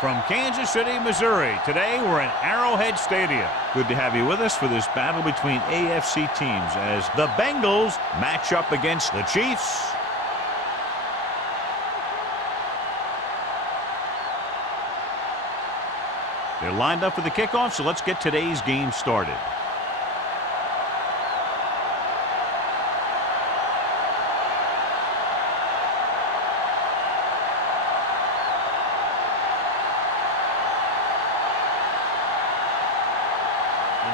From Kansas City, Missouri, today we're in Arrowhead Stadium. Good to have you with us for this battle between AFC teams as the Bengals match up against the Chiefs. They're lined up for the kickoff, so let's get today's game started.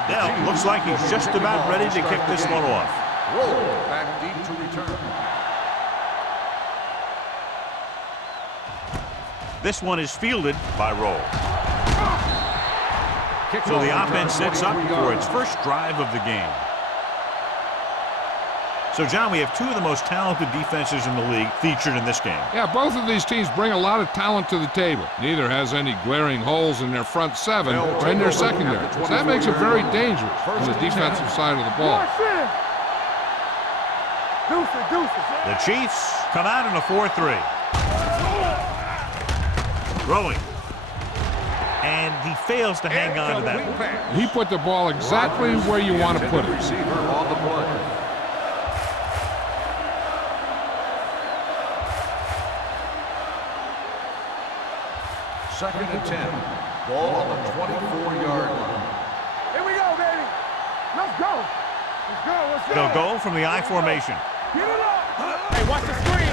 Dell looks like he's just about ready to kick this one off. Roll back deep to return. This one is fielded by Roll. So the offense sets up for its first drive of the game. So, John, we have two of the most talented defenses in the league featured in this game. Yeah, both of these teams bring a lot of talent to the table. Neither has any glaring holes in their front seven or in their secondary. So that makes it very dangerous on the defensive side of the ball. The Chiefs come out in a 4-3. Rolling. And he fails to hang on to that one. He put the ball exactly where you want to put it. Receiver on the play. Second and 10. Ball on the 24-yard line. Here we go, baby. Let's go. Let's go. Let's go. They'll go from the I formation. Get it up. Hey, watch the screen.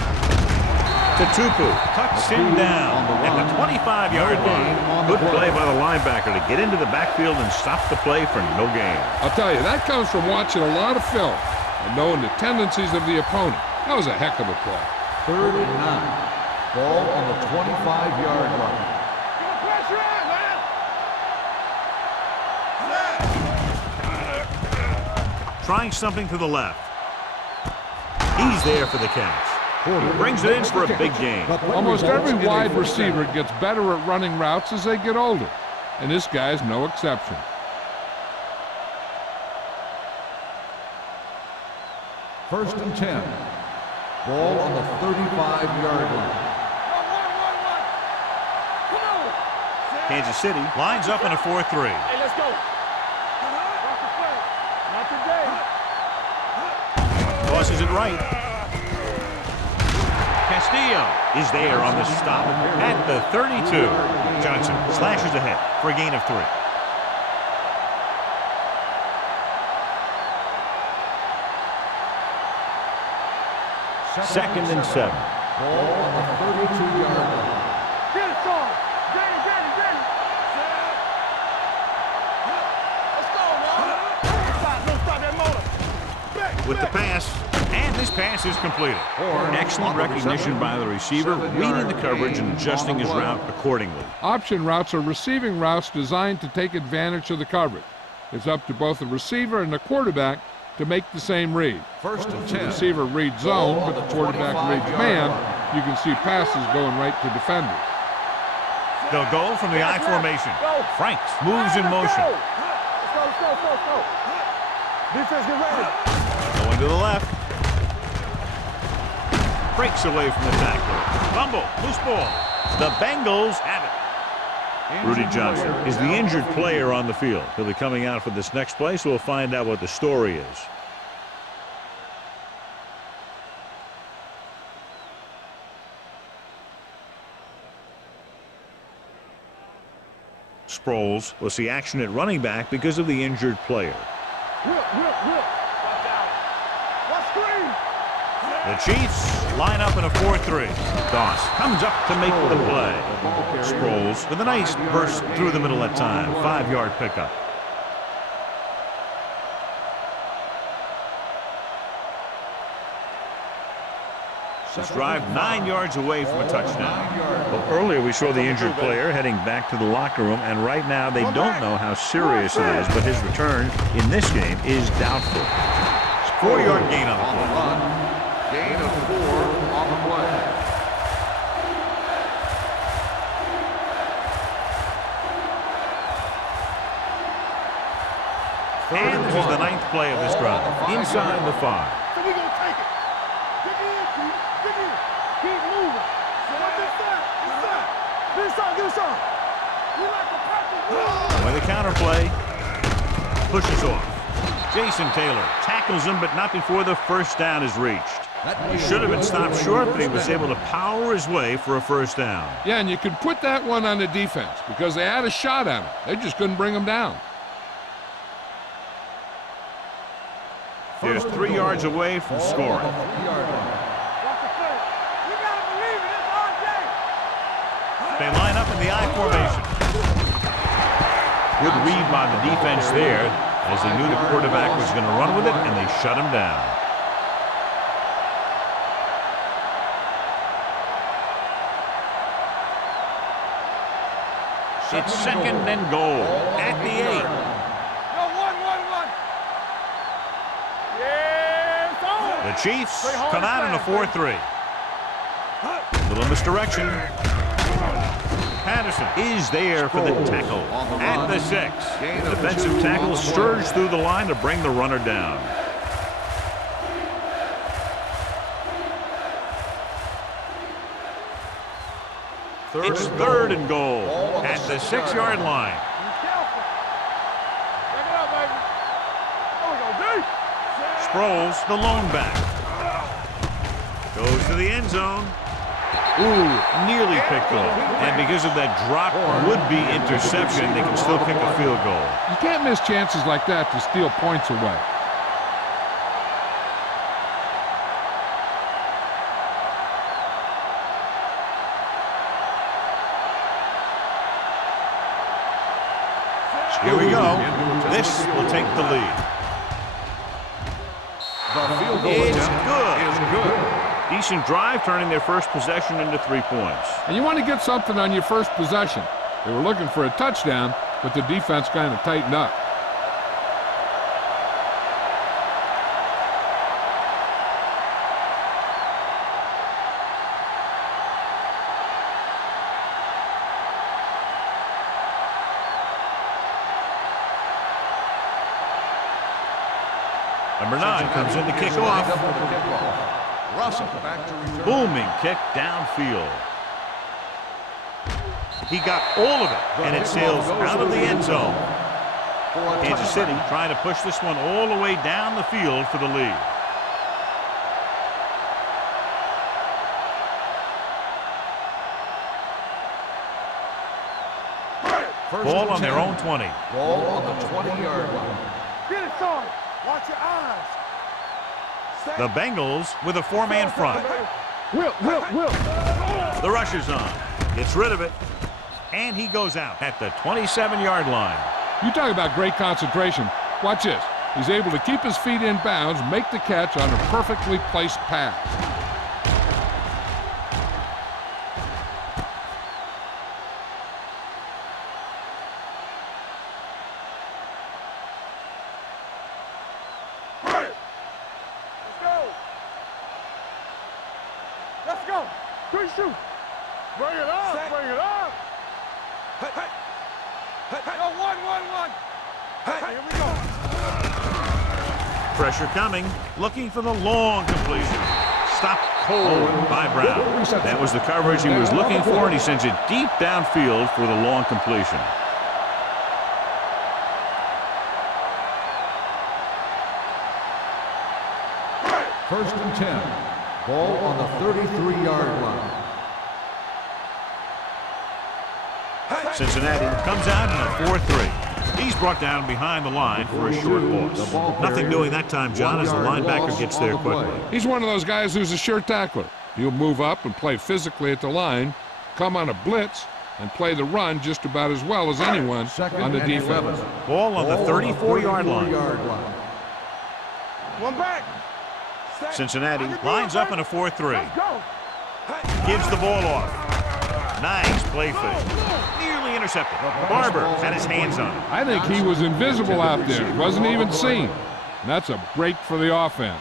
Tupu cuts him down at the 25-yard line. Good play by the linebacker to get into the backfield and stop the play for no gain. I'll tell you, that comes from watching a lot of film and knowing the tendencies of the opponent. That was a heck of a play. Third and 9. Ball on the 25-yard line. Trying something to the left. He's there for the catch. Brings it in for a big gain. Almost every wide receiver gets better at running routes as they get older, and this guy's no exception. First and 10. Ball on the 35-yard line. Kansas City lines up in a 4-3. Hey, let's go. Not today. Tosses it right. Castillo is there on the stop at the 32. Johnson slashes ahead for a gain of 3. Second and 7. Ball on the 32-yard line. Get it, Saul. Get it. Let's go, man. Don't stop that motor. With the pass, and this pass is completed. Excellent recognition by the receiver, reading the coverage and adjusting his route accordingly. Option routes are receiving routes designed to take advantage of the coverage. It's up to both the receiver and the quarterback to make the same read. First and 10. The receiver reads zone, but the quarterback reads man. You can see passes going right to defenders. They'll go from the I formation. Franks moves in motion. Let's go. Defense, get ready. Going to the left. Breaks away from the tackler. Fumble, loose ball. The Bengals have it. Rudy Johnson is the injured player on the field. He'll be coming out for this next play, so we'll find out what the story is. Sproles will see action at running back because of the injured player. The Chiefs line up in a 4-3. Doss comes up to make the play. Sproles with a nice burst through the middle that time. 5-yard pickup. This drive 9 yards away from a touchdown. Well, earlier we saw the injured player heading back to the locker room, and right now they don't know how serious it is, but his return in this game is doubtful. 4-yard gain on the play. Gain of 4 on the play. And this is the 9th play of this drive. Inside the 5. So we're going to take it. Dig in. Keep moving. So what this side? This side. This side. counter play. Pushes off. Jason Taylor tackles him, but not before the first down is reached. He should have been stopped short, but he was able to power his way for a first down. Yeah, and you could put that one on the defense because they had a shot at him. They just couldn't bring him down. They're 3 yards away from scoring. They line up in the I formation. Good read by the defense there, as they knew the quarterback was going to run with it, and they shut him down. It's second and goal at the 8. The Chiefs come out in a 4-3. Little misdirection. Patterson is there for the tackle at the 6. The defensive tackle surged through the line to bring the runner down. It's third and goal at the 6-yard line. Sproles, the lone back. Goes to the end zone. Ooh, nearly picked off. And because of that drop would-be interception, they can still kick a field goal. You can't miss chances like that to steal points away. Here we go. This will take the lead. It's good. Decent drive, turning their first possession into 3 points. And you want to get something on your first possession. They were looking for a touchdown, but the defense kind of tightened up. Number 9 comes in to kick off. Russell back to return. Booming kick downfield. He got all of it, and it sails out of the end zone. Kansas City trying to push this one all the way down the field for the lead. Ball on their own 20. Ball on the 20-yard line. Get it, son. Watch your eyes. The Bengals with a 4-man front. Will. The rusher's on. Gets rid of it. And he goes out at the 27-yard line. You talk about great concentration. Watch this. He's able to keep his feet in bounds, make the catch on a perfectly placed pass. Let's go. 3 shoot. Bring it up. Bring it up. Yo, 1. Here we go. Pressure coming. Looking for the long completion. Stopped cold by Brown. That was the coverage he was looking for, and he sends it deep downfield for the long completion. First and 10. Ball on the 33-yard line. Cincinnati comes out in a 4-3. He's brought down behind the line for a short loss. Nothing doing that time, John, as the linebacker gets there quickly. He's one of those guys who's a sure tackler. He'll move up and play physically at the line, come on a blitz, and play the run just about as well as anyone on the defense. Ball on the 34-yard line. One back. Cincinnati lines up in a 4-3. Gives the ball off. Nice play fake. Nearly intercepted. Barber had his hands on it. I think he was invisible out there. Wasn't even seen. And that's a break for the offense.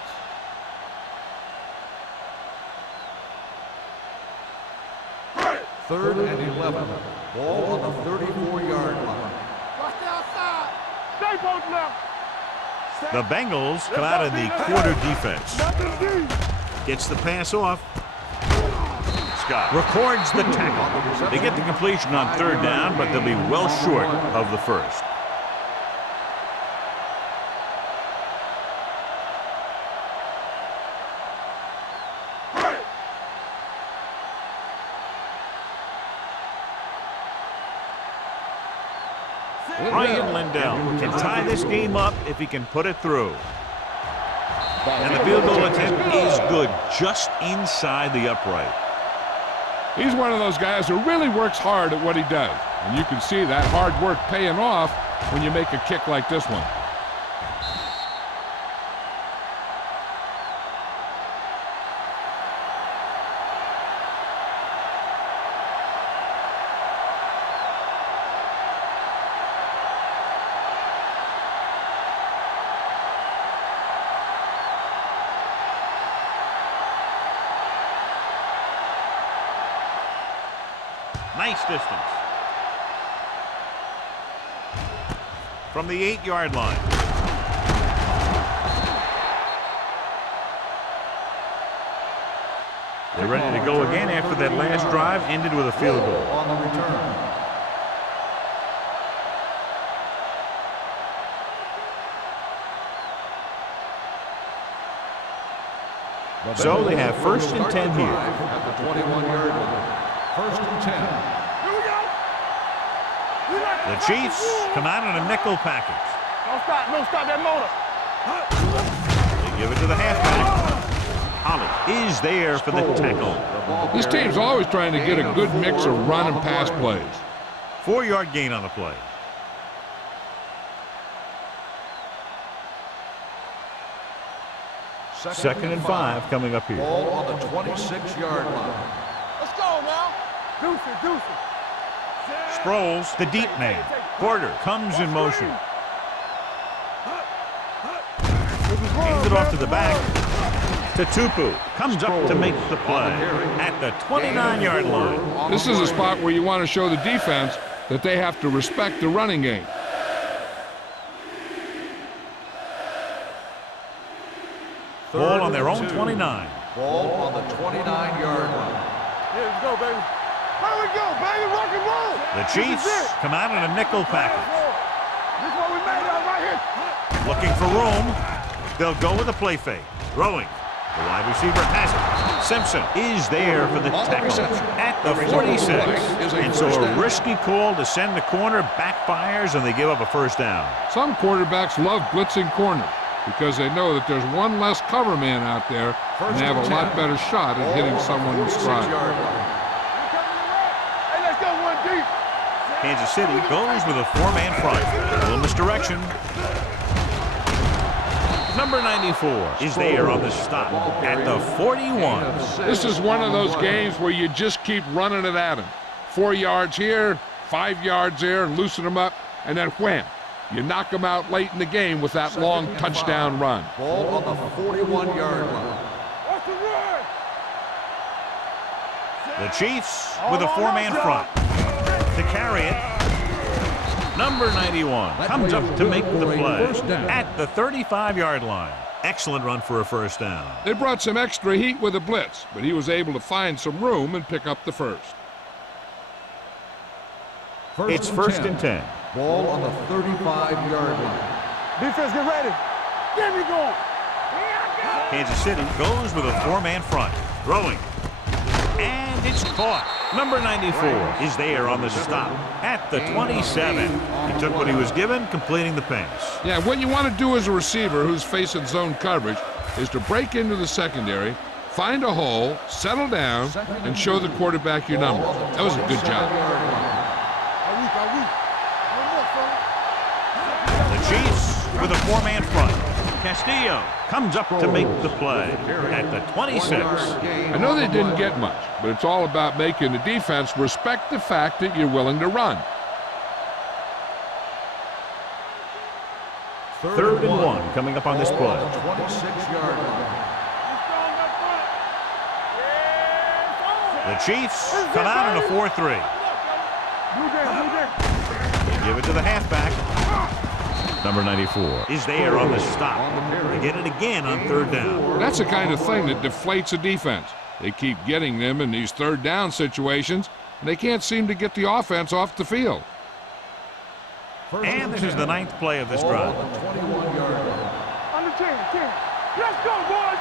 Third and 11. Ball on the 34-yard line. Watch the outside. Stay both left. The Bengals come out in the quarter defense. Gets the pass off. Scott records the tackle. They get the completion on third down, but they'll be well short of the first. Ryan Lindell can tie this game up if he can put it through. And the field goal attempt is good, just inside the upright. He's one of those guys who really works hard at what he does. And you can see that hard work paying off when you make a kick like this one. Nice distance. From the 8-yard line. They're ready to go again after that last drive ended with a field goal. On the return. So they have 1st and 10 here. At the 21-yard line. 1st and 10. Here we go. The Chiefs come out in a nickel package. Don't stop that motor. They give it to the halfback. Holly is there for the tackle. This team's always trying to get a good mix of run and pass plays. 4-yard gain on the play. Second and 5 coming up here. Ball on the 26-yard line. Let's go now. Deuce it. Sproles, the deep man. Porter comes in motion. Hands it off to the back. To Tupu. Comes up to make the play at the 29-yard line. This is a spot where you want to show the defense that they have to respect the running game. Ball on their own 29. Ball on the 29-yard line. Here we go, baby. Here we go, baby. Rock and roll. The Chiefs come out in a nickel package. This is what we made of right here. Looking for room. They'll go with a play fake. Throwing. The wide receiver has it. Simpson is there for the tackle at the 46. And so a risky call to send the corner backfires, and they give up a first down. Some quarterbacks love blitzing corners because they know that there's one less cover man out there and they have a lot better shot at hitting someone in stride. Hey, let's go one deep. Kansas City goes with a 4-man front. A little misdirection. Number 94 is there on the stop at the 41. This is one of those games where you just keep running it at him. 4 yards here, 5 yards there, loosen them up, and then wham. You knock them out late in the game with that long touchdown run. Ball on the 41-yard line. What's the word? The Chiefs with a 4-man front. To carry it, number 91 comes up to make the play at the 35-yard line. Excellent run for a first down. They brought some extra heat with a blitz, but he was able to find some room and pick up the first. It's 1st and 10. Ball on the 35-yard line. Defense, get ready. Get me going. Kansas City goes with a 4-man front. Throwing. And it's caught. Number 94 is there on the stop at the 27. He took what he was given, completing the pass. Yeah, what you want to do as a receiver who's facing zone coverage is to break into the secondary, find a hole, settle down, and show the quarterback your number. That was a good job. The Chiefs with a 4-man front. Castillo comes up to make the play at the 26. I know they didn't get much, but it's all about making the defense respect the fact that you're willing to run. 3rd and 1 coming up on this play. 26-yard line. The Chiefs come out in a 4-3. They give it to the halfback. Number 94 is there on the stop. They get it again on 3rd down. That's the kind of thing that deflates a defense. They keep getting them in these 3rd down situations, and they can't seem to get the offense off the field. And this is the 9th play of this drive. On the 21-yard line. Under 10. Let's go, boys.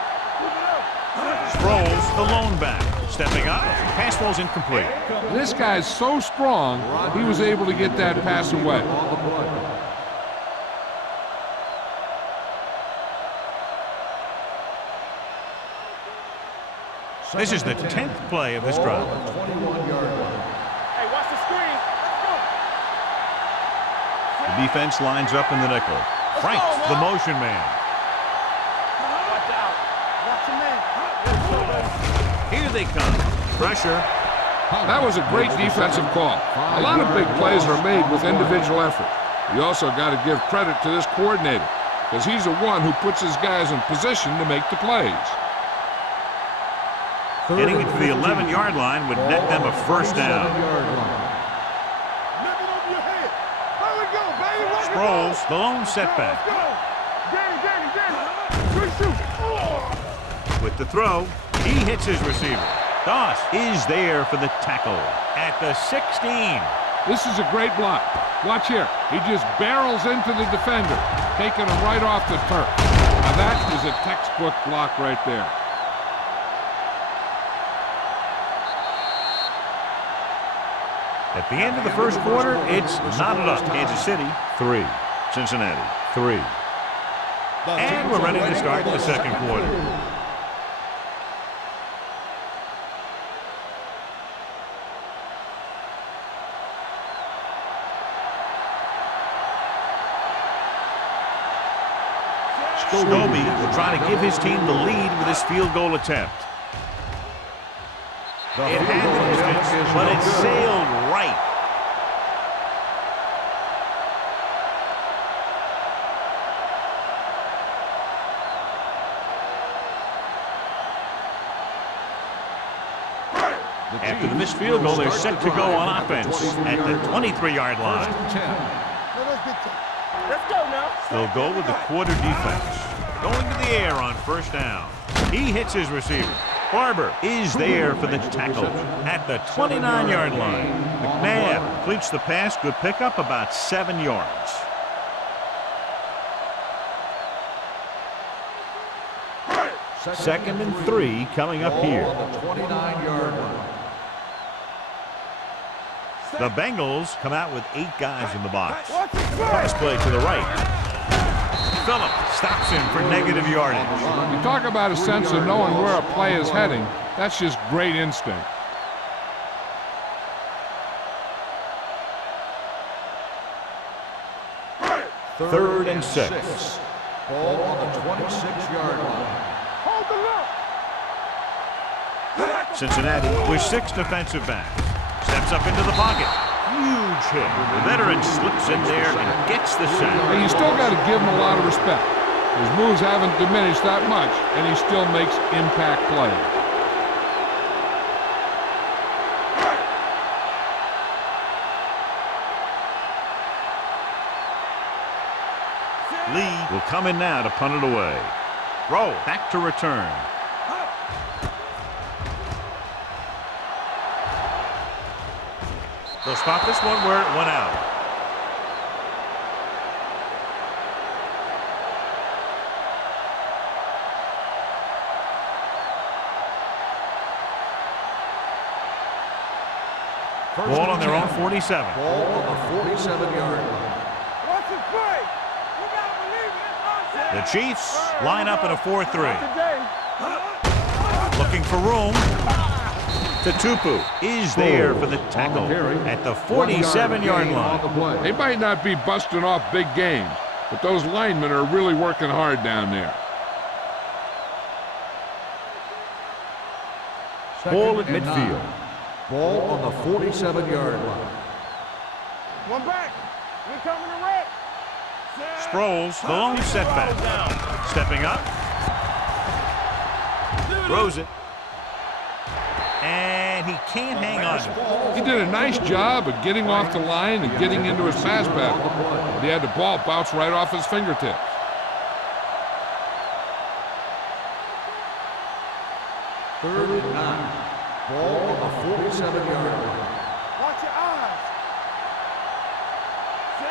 Sproles, the lone back. Stepping up, pass ball's incomplete. This guy's so strong, he was able to get that pass away. This is the 10th play of this drive. Hey, watch the screen. Let's go. The defense lines up in the nickel. Frank's the motion man. Watch out. Watch your man. Here they come. Pressure. That was a great defensive call. A lot of big plays are made with individual effort. You also got to give credit to this coordinator, because he's the one who puts his guys in position to make the plays. Getting it to the 11-yard line would net them a first down. Lift it over your head. There we go, baby. Rock it, Sproles, the lone setback. Let's go. Danny. Good shoot. With the throw, he hits his receiver. Doss is there for the tackle at the 16. This is a great block. Watch here. He just barrels into the defender, taking him right off the turf. Now that is a textbook block right there. At the end of the first quarter, it's knotted up. Kansas City, 3. Cincinnati, 3. And we're ready to start the second quarter. Scobie will try to give his team the lead with his field goal attempt. It had the distance, but it sailed right. After the missed field goal, they're set to go on offense at the 23-yard line. Let's go now. They'll go with the quarter defense. Going to the air on first down. He hits his receiver. Barber is there for the tackle at the 29-yard line. McNabb completes the pass. Good pickup, about 7 yards. Second and 3 coming up here. The Bengals come out with 8 guys in the box. Pass play to the right. Phillip stops him for negative yardage. You talk about a sense of knowing where a play is heading. That's just great instinct. Third and 6. Ball on the 26-yard line. Hold the look. Cincinnati with 6 defensive backs. Steps up into the pocket. Huge hit. The veteran slips in there and gets the sack. And you still got to give him a lot of respect. His moves haven't diminished that much, and he still makes impact plays. Lee will come in now to punt it away. Roll back to return. They'll spot this one where it went out. Ball on their own 47. Ball on the 47-yard line. Watch it play. You gotta believe it. The Chiefs line up in a 4-3. Looking for room. Tupu is there for the tackle at the 47-yard line. They might not be busting off big games, but those linemen are really working hard down there. Ball at midfield. Ball on the 47-yard line. One back. We're coming to wreck. Sproles, the lone setback. Stepping up. Throws it. And he can't hang on to it. He did a nice job of getting off the line and getting into his pass battle. But he had the ball bounce right off his fingertips. Third and 9. Ball on the 47-yard line. Watch your eyes.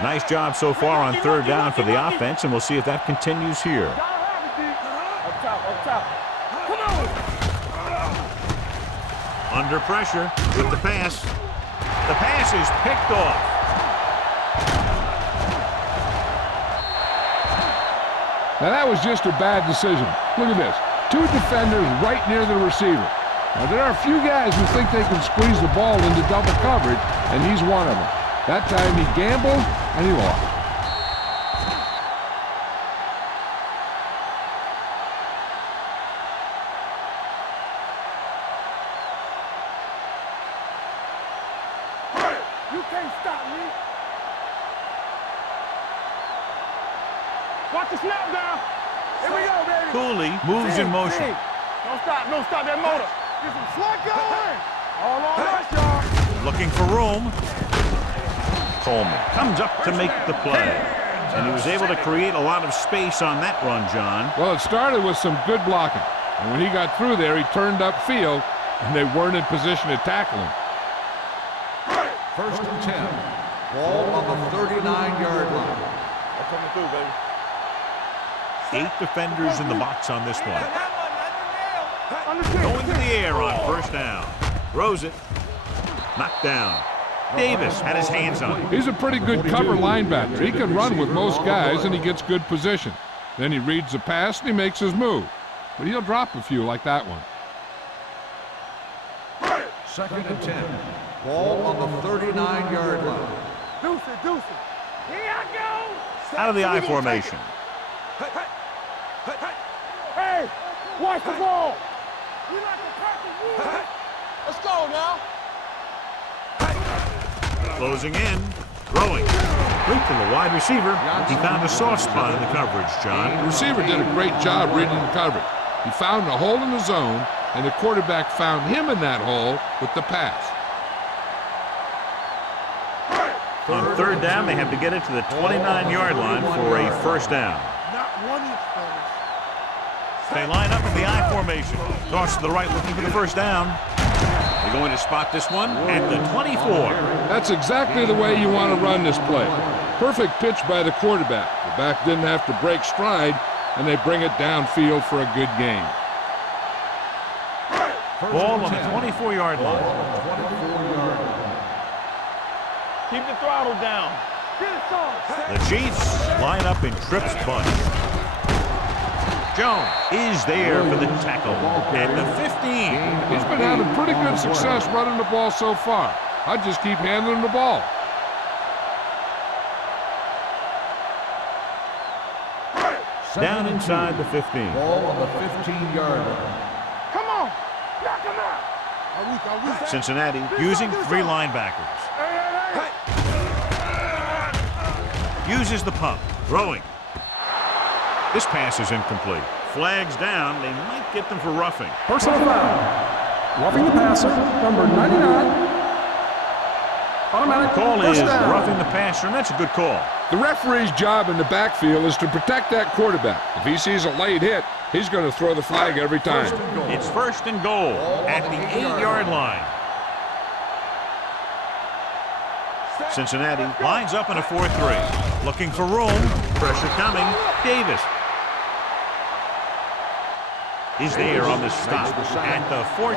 Nice job so far on third down for the offense, and we'll see if that continues here. Up top. Come on. Under pressure with the pass. The pass is picked off. Now that was just a bad decision. Look at this. 2 defenders right near the receiver. Now there are a few guys who think they can squeeze the ball into double coverage, and he's one of them. That time he gambled, and he lost. You can't stop me. Watch the snap down. Here we go, baby. Cooley moves in motion. Don't stop that motor. Get some slack going. All on us, y'all. Looking for room. Coleman comes up to make the play. And he was able to create a lot of space on that run, John. Well, it started with some good blocking. And when he got through there, he turned upfield, and they weren't in position to tackle him. First and 10. Ball on the 39-yard line. I'm coming through, baby. 8 defenders in the box on this one. Understand. Going to the air on first down. Throws it. Knocked down. Davis had his hands on it. He's a pretty good cover linebacker. He can run with most guys, and he gets good position. Then he reads the pass, and he makes his move. But he'll drop a few like that one. Second and 10. Ball on the 39-yard line. Deuce it. Here I go. Out of the I formation. Hey, watch the ball. We like to practice wood. Let's go now. Closing in. Throwing. Right to the wide receiver. He found a soft spot in the coverage, John. The receiver did a great job reading the coverage. He found a hole in the zone, and the quarterback found him in that hole with the pass. On third down, they have to get it to the 29-yard line for a first down. Not 1 inch, fellas. They line up in the I formation. Toss to the right, looking for the first down. They're going to spot this one at the 24. That's exactly the way you want to run this play. Perfect pitch by the quarterback. The back didn't have to break stride, and they bring it downfield for a good gain. Ball on the 24-yard line. Keep the throttle down. Get it, son. The Chiefs line up in Tripp's bunch. Jones is there for the tackle at the 15. He's been having pretty good success running the ball so far. I just keep handing him the ball. Down inside the 15. Ball on the 15-yard line. Come on. Knock him out. Cincinnati using 3 linebackers. Hey. Uses the pump. Throwing. This pass is incomplete. Flags down. They might get them for roughing. Personal foul. Roughing the passer, number 99. Automatic Call first is down. roughing the passer, and that's a good call. The referee's job in the backfield is to protect that quarterback. If he sees a late hit, he's going to throw the flag every time. It's first and goal at the 8-yard line. Cincinnati lines up in a 4-3. Looking for room. Pressure coming. Davis is there on the stop at the 14.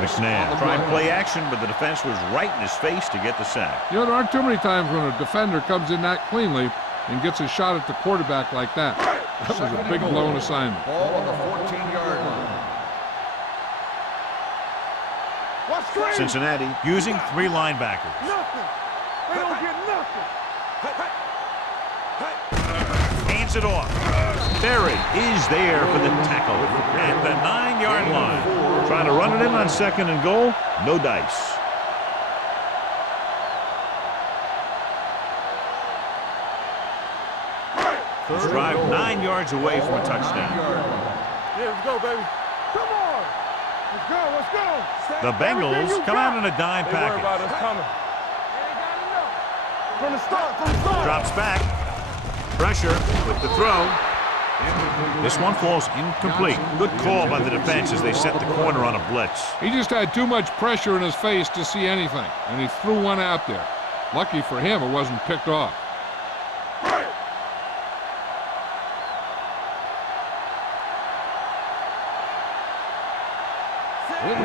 McNabb tried play action, but the defense was right in his face to get the sack. You know, there aren't too many times when a defender comes in that cleanly and gets a shot at the quarterback like that. This is a big blown assignment. Ball on the 14-yard line. Cincinnati using 3 linebackers. Nothing. They don't get nothing. Hands it off. Berry is there for the tackle at the 9-yard line. Trying to run it in on second and goal. No dice. Let's drive 9 yards away from a touchdown. Yeah, let's go, baby. Come on. Let's go. The Bengals come out in a dime They worry about package. us coming. From the start. Drops back. Pressure with the throw. This one falls incomplete. Good call by the defense as they set the corner on a blitz. He just had too much pressure in his face to see anything, and he threw one out there. Lucky for him, it wasn't picked off.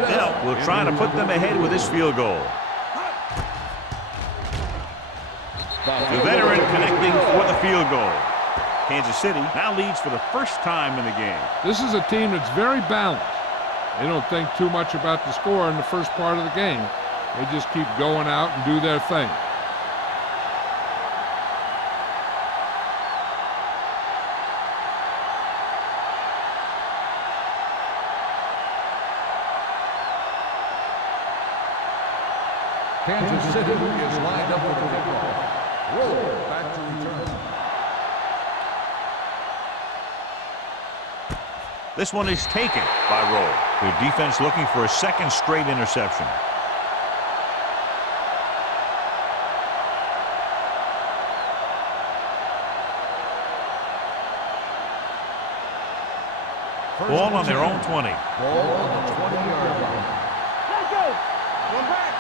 Dell will try to put them ahead with this field goal. The veteran connecting for the field goal. Kansas City now leads for the first time in the game. This is a team that's very balanced. They don't think too much about the score in the first part of the game. They just keep going out and do their thing. Kansas City is lined up for the kickoff. Roll back to return. This one is taken by Roll. Their defense looking for a second straight interception. Ball on their own 20. Ball on the 20-yard line. Let's go. One back.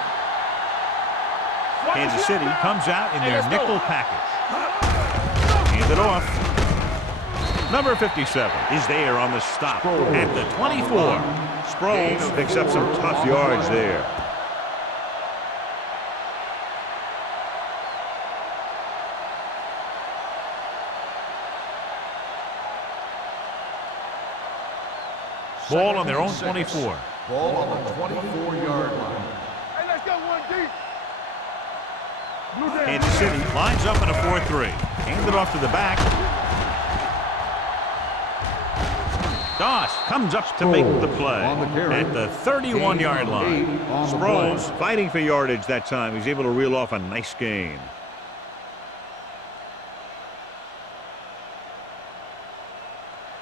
Kansas City comes out in their nickel package. Hand it off. Number 57 is there on the stop at the 24. Sproles picks up some tough yards there. Ball on their own 24. Ball on the 24-yard line. Hey, let's go one deep. Kansas City lines up in a 4-3. Hand it off to the back. Doss comes up to make the play at the 31-yard line. Sproles fighting for yardage that time. He's able to reel off a nice gain.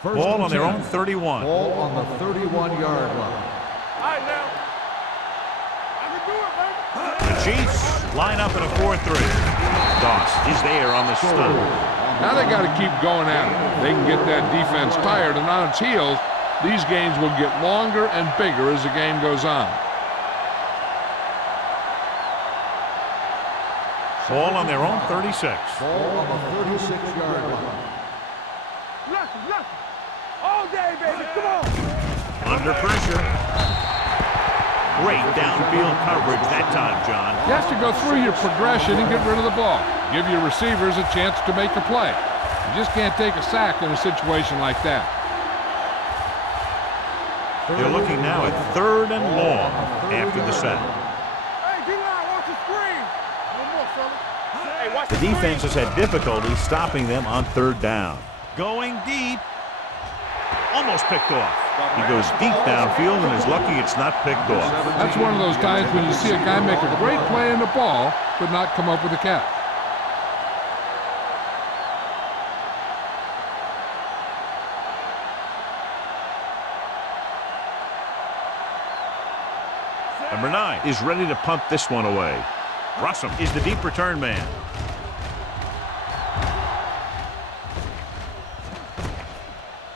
Ball on their own 31. Ball on the 31-yard line. All right, now. I can do it, baby. The Chiefs line up in a 4-3. Doss is there on the stop. Now they got to keep going at it. They can get that defense tired and on its heels. These games will get longer and bigger as the game goes on. Ball on their own 36. Ball on the 36-yard line. Left. All day, baby. Come on. Under pressure. Great downfield coverage that time, John. You have to go through your progression and get rid of the ball. Give your receivers a chance to make a play. You just can't take a sack in a situation like that. They're looking now at 3rd and long after the sack. Hey, D-line, watch the screen. One more, fella. Hey, watch The defense has had difficulty stopping them on 3rd down. Going deep. Almost picked off. He goes deep downfield and is lucky it's not picked off. That's one of those times when you see a guy make a great play in the ball, but not come up with a catch. Number 9 is ready to punt this one away. Russell is the deep return man.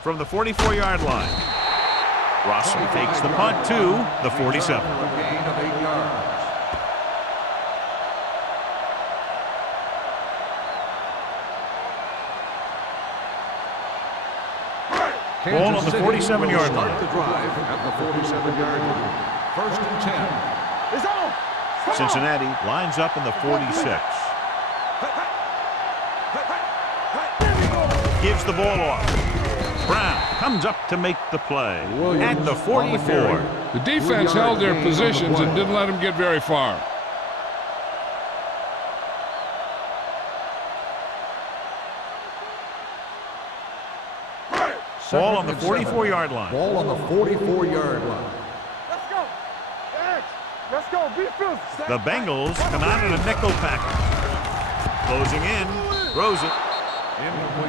From the 44-yard line. Russell takes the punt to the 47. A gain of 8 yards. Ball on the 47-yard line. The drive at the 47-yard line. 1st and 10. It's on. Come Cincinnati lines up in the 46. Gives the ball off. Brown comes up to make the play at the 44. The defense held their positions and didn't let them get very far. Ball on the 44-yard line. Ball on the 44-yard line. Let's go. Edge. Let's go. Be physical. The Bengals come out in a nickel package. Closing in. Throws it.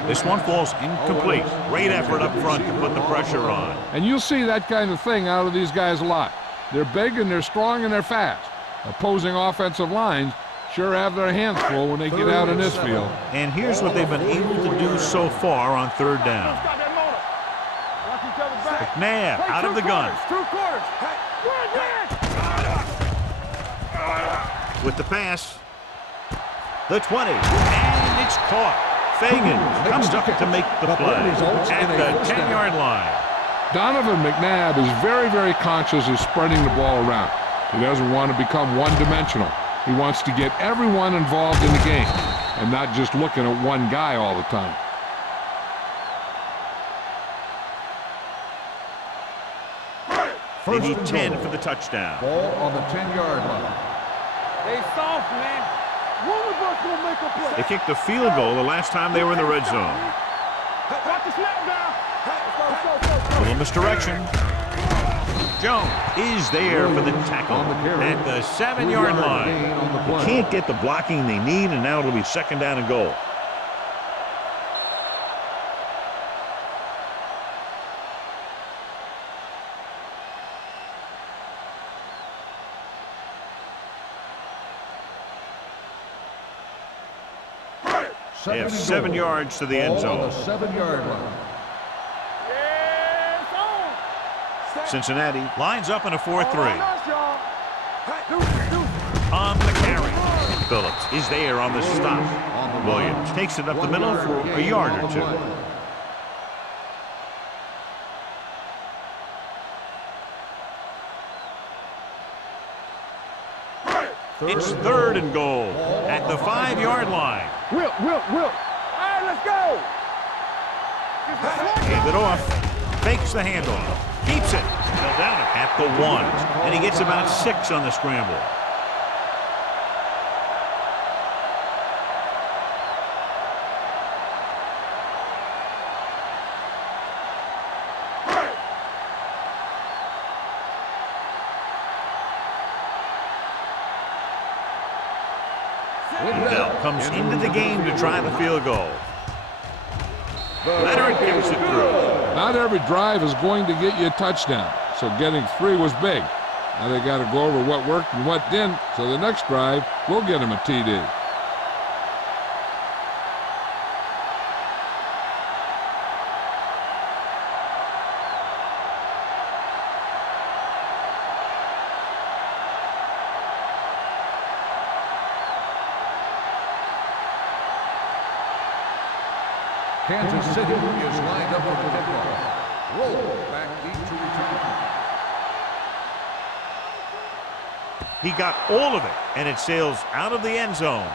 This one falls incomplete. Great effort up front to put the pressure on. And you'll see that kind of thing out of these guys a lot. They're big and they're strong and they're fast. Opposing offensive lines sure have their hands full when they get out in this field. And here's what they've been able to do so far on 3rd down. Got that motor. Watch each other back. McNabb Hey, out of the gun. 2 quarters. With the pass. The 20. And it's caught. Fagan comes up to make the play at the 10-yard line. Donovan McNabb is very, very conscious of spreading the ball around. He doesn't want to become one-dimensional. He wants to get everyone involved in the game and not just looking at one guy all the time. They need 10 for the touchdown. Ball on the 10-yard line. They soft, man. One of us will make a play. They kicked a field goal the last time they were in the red zone. Watch the snap now. A little misdirection. Jones is there for the tackle at the 7-yard line. They can't get the blocking they need, and now it'll be second down and goal. They have 7 yards to the end zone. On the 7-yard line. Cincinnati lines up in a 4-3. On the carry. Phillips is there on the stop. Williams takes it up the middle for a yard or two. It's third and goal at the 5-yard line. Wilt. All right, let's go. Hands it off. Fakes the handoff. Keeps it. Fell down at the 1. And he gets about 6 on the scramble. Bell comes into the game to try the field goal. Leonard gives it through. Not every drive is going to get you a touchdown, so getting 3 was big. Now they got to go over what worked and what didn't, so the next drive will get them a TD. Kansas City is lined up for the kickoff. Roll back deep to return. He got all of it, and it sails out of the end zone.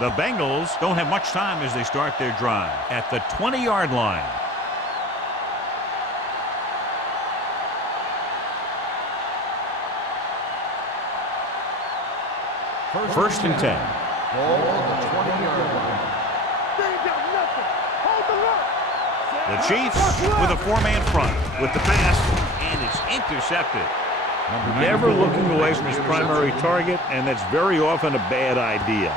The Bengals don't have much time as they start their drive at the 20-yard line. First and 10. Ball on the 20-yard line. The Chiefs with a 4-man front with the pass, and it's intercepted. Never looking away from his primary target, and that's very often a bad idea.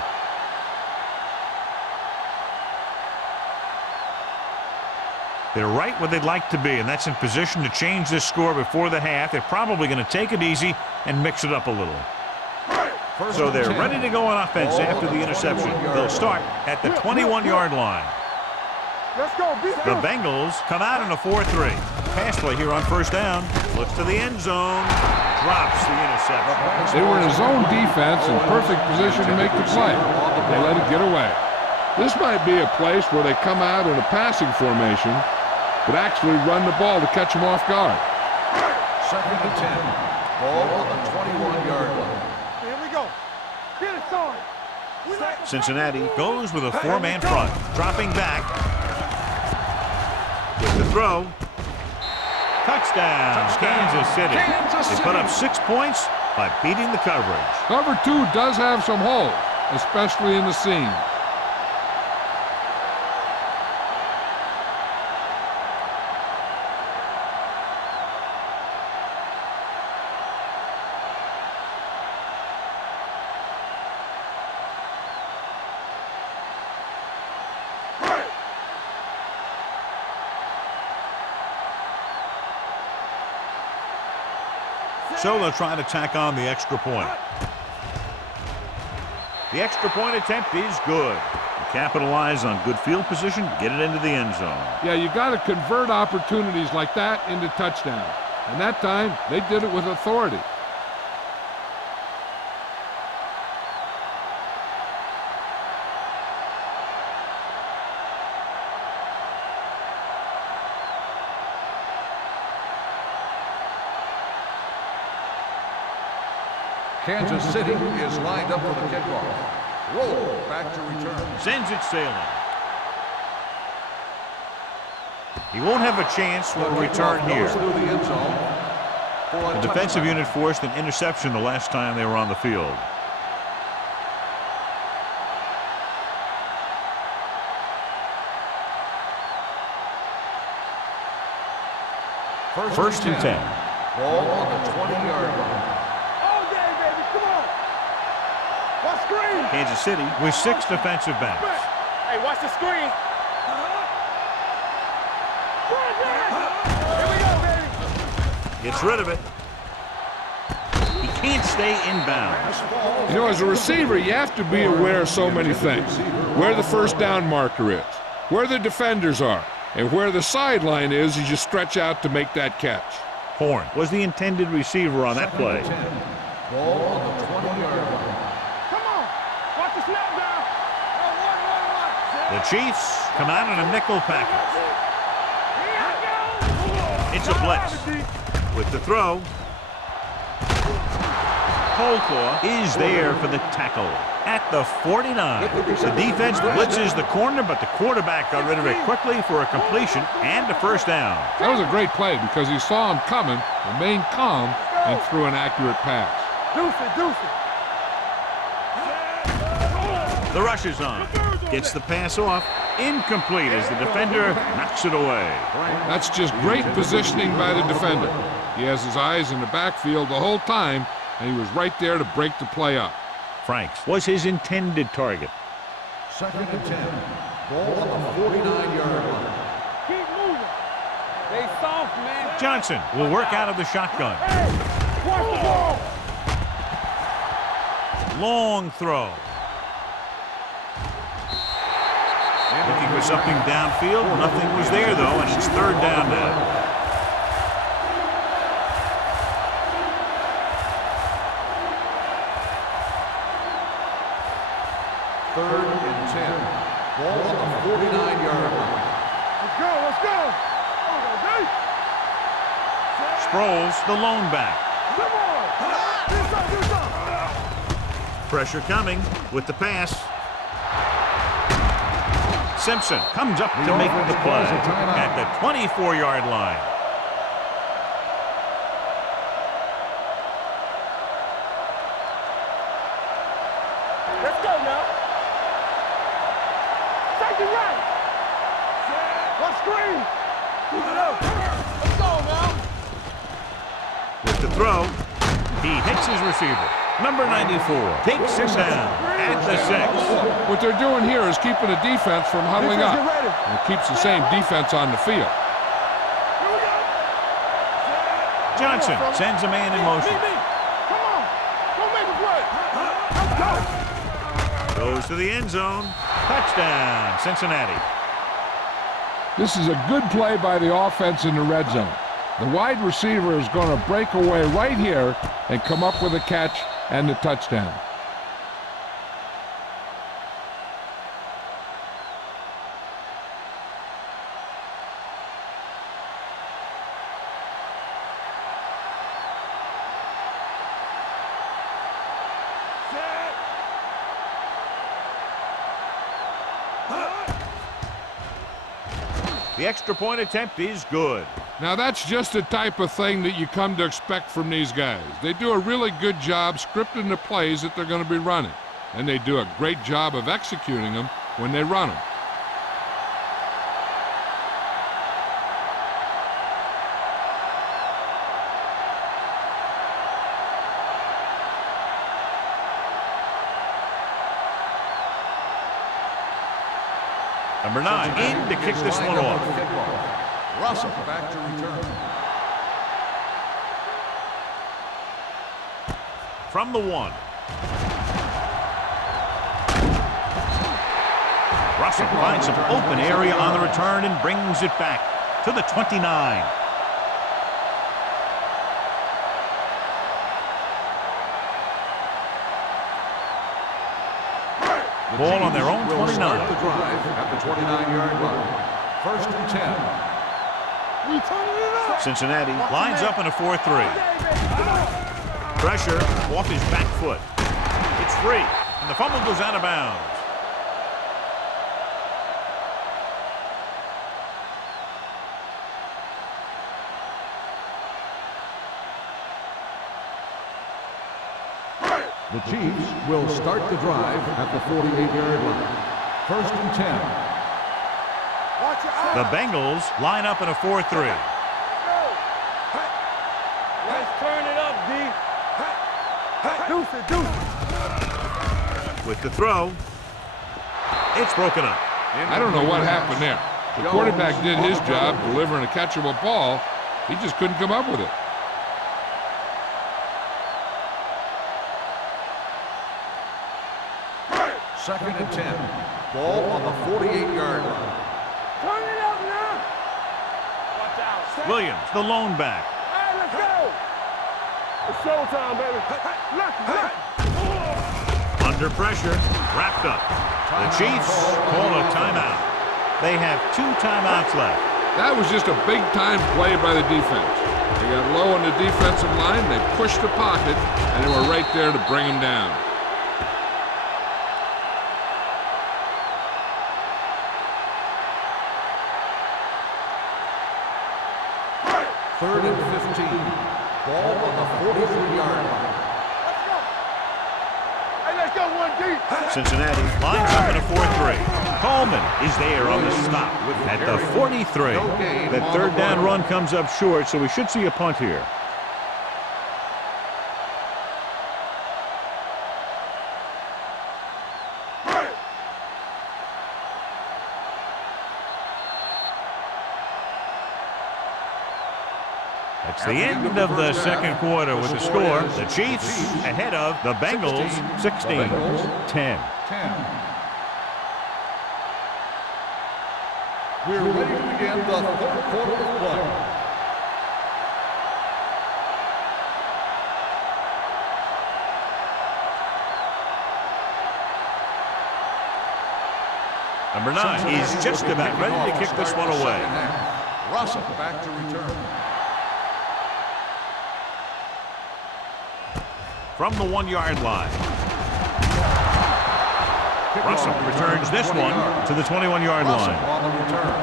They're right where they'd like to be, and that's in position to change this score before the half. They're probably going to take it easy and mix it up a little. So they're ready to go on offense after the interception. They'll start at the 21-yard line. Let's go. The Bengals come out in a 4-3. Pass play here on first down. Looks to the end zone. Drops the interception. They were in a zone defense in perfect position to make the play. They let it get away. This might be a place where they come out in a passing formation, but actually run the ball to catch them off guard. Second and 10. Ball on the 21-yard line. Here we go. Get it, son. Cincinnati goes with a 4-man front. Dropping back. With the throw. Touchdown, Kansas City. They put up 6 points by beating the coverage. Cover 2 does have some holes, especially in the seam. So they'll try to tack on the extra point. The extra point attempt is good. You capitalize on good field position, get it into the end zone. Yeah, you got to convert opportunities like that into touchdowns. And that time, they did it with authority. Kansas City is lined up for the kickoff. Roll back to return. Sends it sailing. He won't have a chance for a return here. Through the end zone for a The defensive touchdown. unit forced an interception the last time they were on the field. First and 10. Ball on the 20-yard line. All day, baby. Come on. Watch screen. Kansas City with 6 defensive backs. Hey, watch the screen. Here we go, baby. Gets rid of it. He can't stay inbounds. You know, as a receiver, you have to be aware of so many things. Where the first down marker is, where the defenders are, and where the sideline is as you stretch out to make that catch. Horn was the intended receiver on that play. Ball on the 20-yard line. Come on. Watch the snap down. The Chiefs come out in a nickel package. It's a blitz. With the throw, Holclaw is there for the tackle at the 49. The defense blitzes the corner, but the quarterback got rid of it quickly for a completion and a first down. That was a great play because he saw him coming, remained calm, and threw an accurate pass. Deuce it, deuce it. The rush is on. Gets the pass off. Incomplete as the defender knocks it away. That's just great positioning by the defender. He has his eyes in the backfield the whole time, and he was right there to break the play up. Franks was his intended target. Second and 10. Ball on the 49-yard line. Keep moving. They soft, man. Johnson will work out of the shotgun. Hey, watch the ball. Long throw. Looking for something downfield. Nothing was there, though, and it's third down now. Third and 10. Ball on the 49-yard line. Let's go, let's go. Okay. Sproles, the lone back. Come on. Do something. Pressure coming with the pass. Simpson comes up to make the play at the 24-yard line. Let's go now. Take it right. Watch screen. Keep it up. Let's go now. With the throw, he hits his receiver. Number 94 takes him down at the 6. What they're doing here is keeping the defense from huddling Defense, up. get ready. And it keeps the same defense on the field. Here we go. Johnson sends a man in motion. Come on. Go make a play. Let's go. Goes to the end zone. Touchdown, Cincinnati. This is a good play by the offense in the red zone. The wide receiver is going to break away right here and come up with a catch and the touchdown. The extra point attempt is good. Now that's just the type of thing that you come to expect from these guys. They do a really good job scripting the plays that they're going to be running. And they do a great job of executing them when they run them. Number 9 in to kick this one off. Russell back to return. From the 1. Russell finds some open area on the return and brings it back to the 29. Ball on their own 29. The drive at the 29-yard line. First and 10. We turning it up. Cincinnati lines up in a 4-3. Pressure off his back foot. It's free, and the fumble goes out of bounds. The Chiefs will start the drive at the 48-yard line. First and 10. The Bengals line up in a 4-3. Let's turn it up, D. Deuce it, deuce it. With the throw, it's broken up. I don't know what happened there. The quarterback did his job delivering a catchable ball. He just couldn't come up with it. Second and 10. Ball on the 48-yard line. Turn it up now. Watch out. Williams, the lone back. Hey, let's go. It's showtime, baby. Look. Under pressure, wrapped up. The Chiefs call a timeout. They have 2 timeouts left. That was just a big-time play by the defense. They got low on the defensive line, they pushed the pocket, and they were right there to bring him down. Third and 15. Ball on the 43-yard line. Let's go. Hey, let's go, 1D. Cincinnati lines up in a 4-3. Coleman is there on the stop at the 43. That third down run comes up short, so we should see a punt here. It's the end of the second quarter with the score. The Chiefs ahead of the Bengals 16-10. We're ready to begin the third quarter of play. Number 9 is just about ready to kick this one away. Russell back to return. From the 1-yard line. Russell returns this one to the 21-yard line. On the return.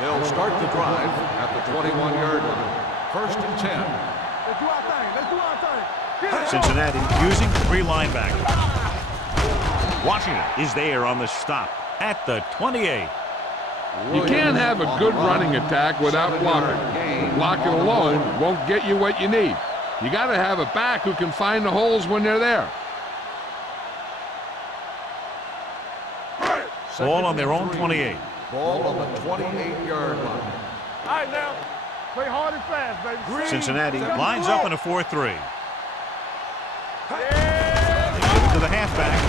They'll start the drive at the 21-yard line. First and 10. Let's do our thing. Let's do our thing. Cincinnati using 3 linebackers. Washington is there on the stop at the 28. You can't have a good running attack without blocking. Blocking alone won't get you what you need. You got to have a back who can find the holes when they're there. Ball on their own 28. Ball on the 28-yard line. All right, now. Play hard and fast, baby. Cincinnati lines up in a 4-3. They give it to the halfback.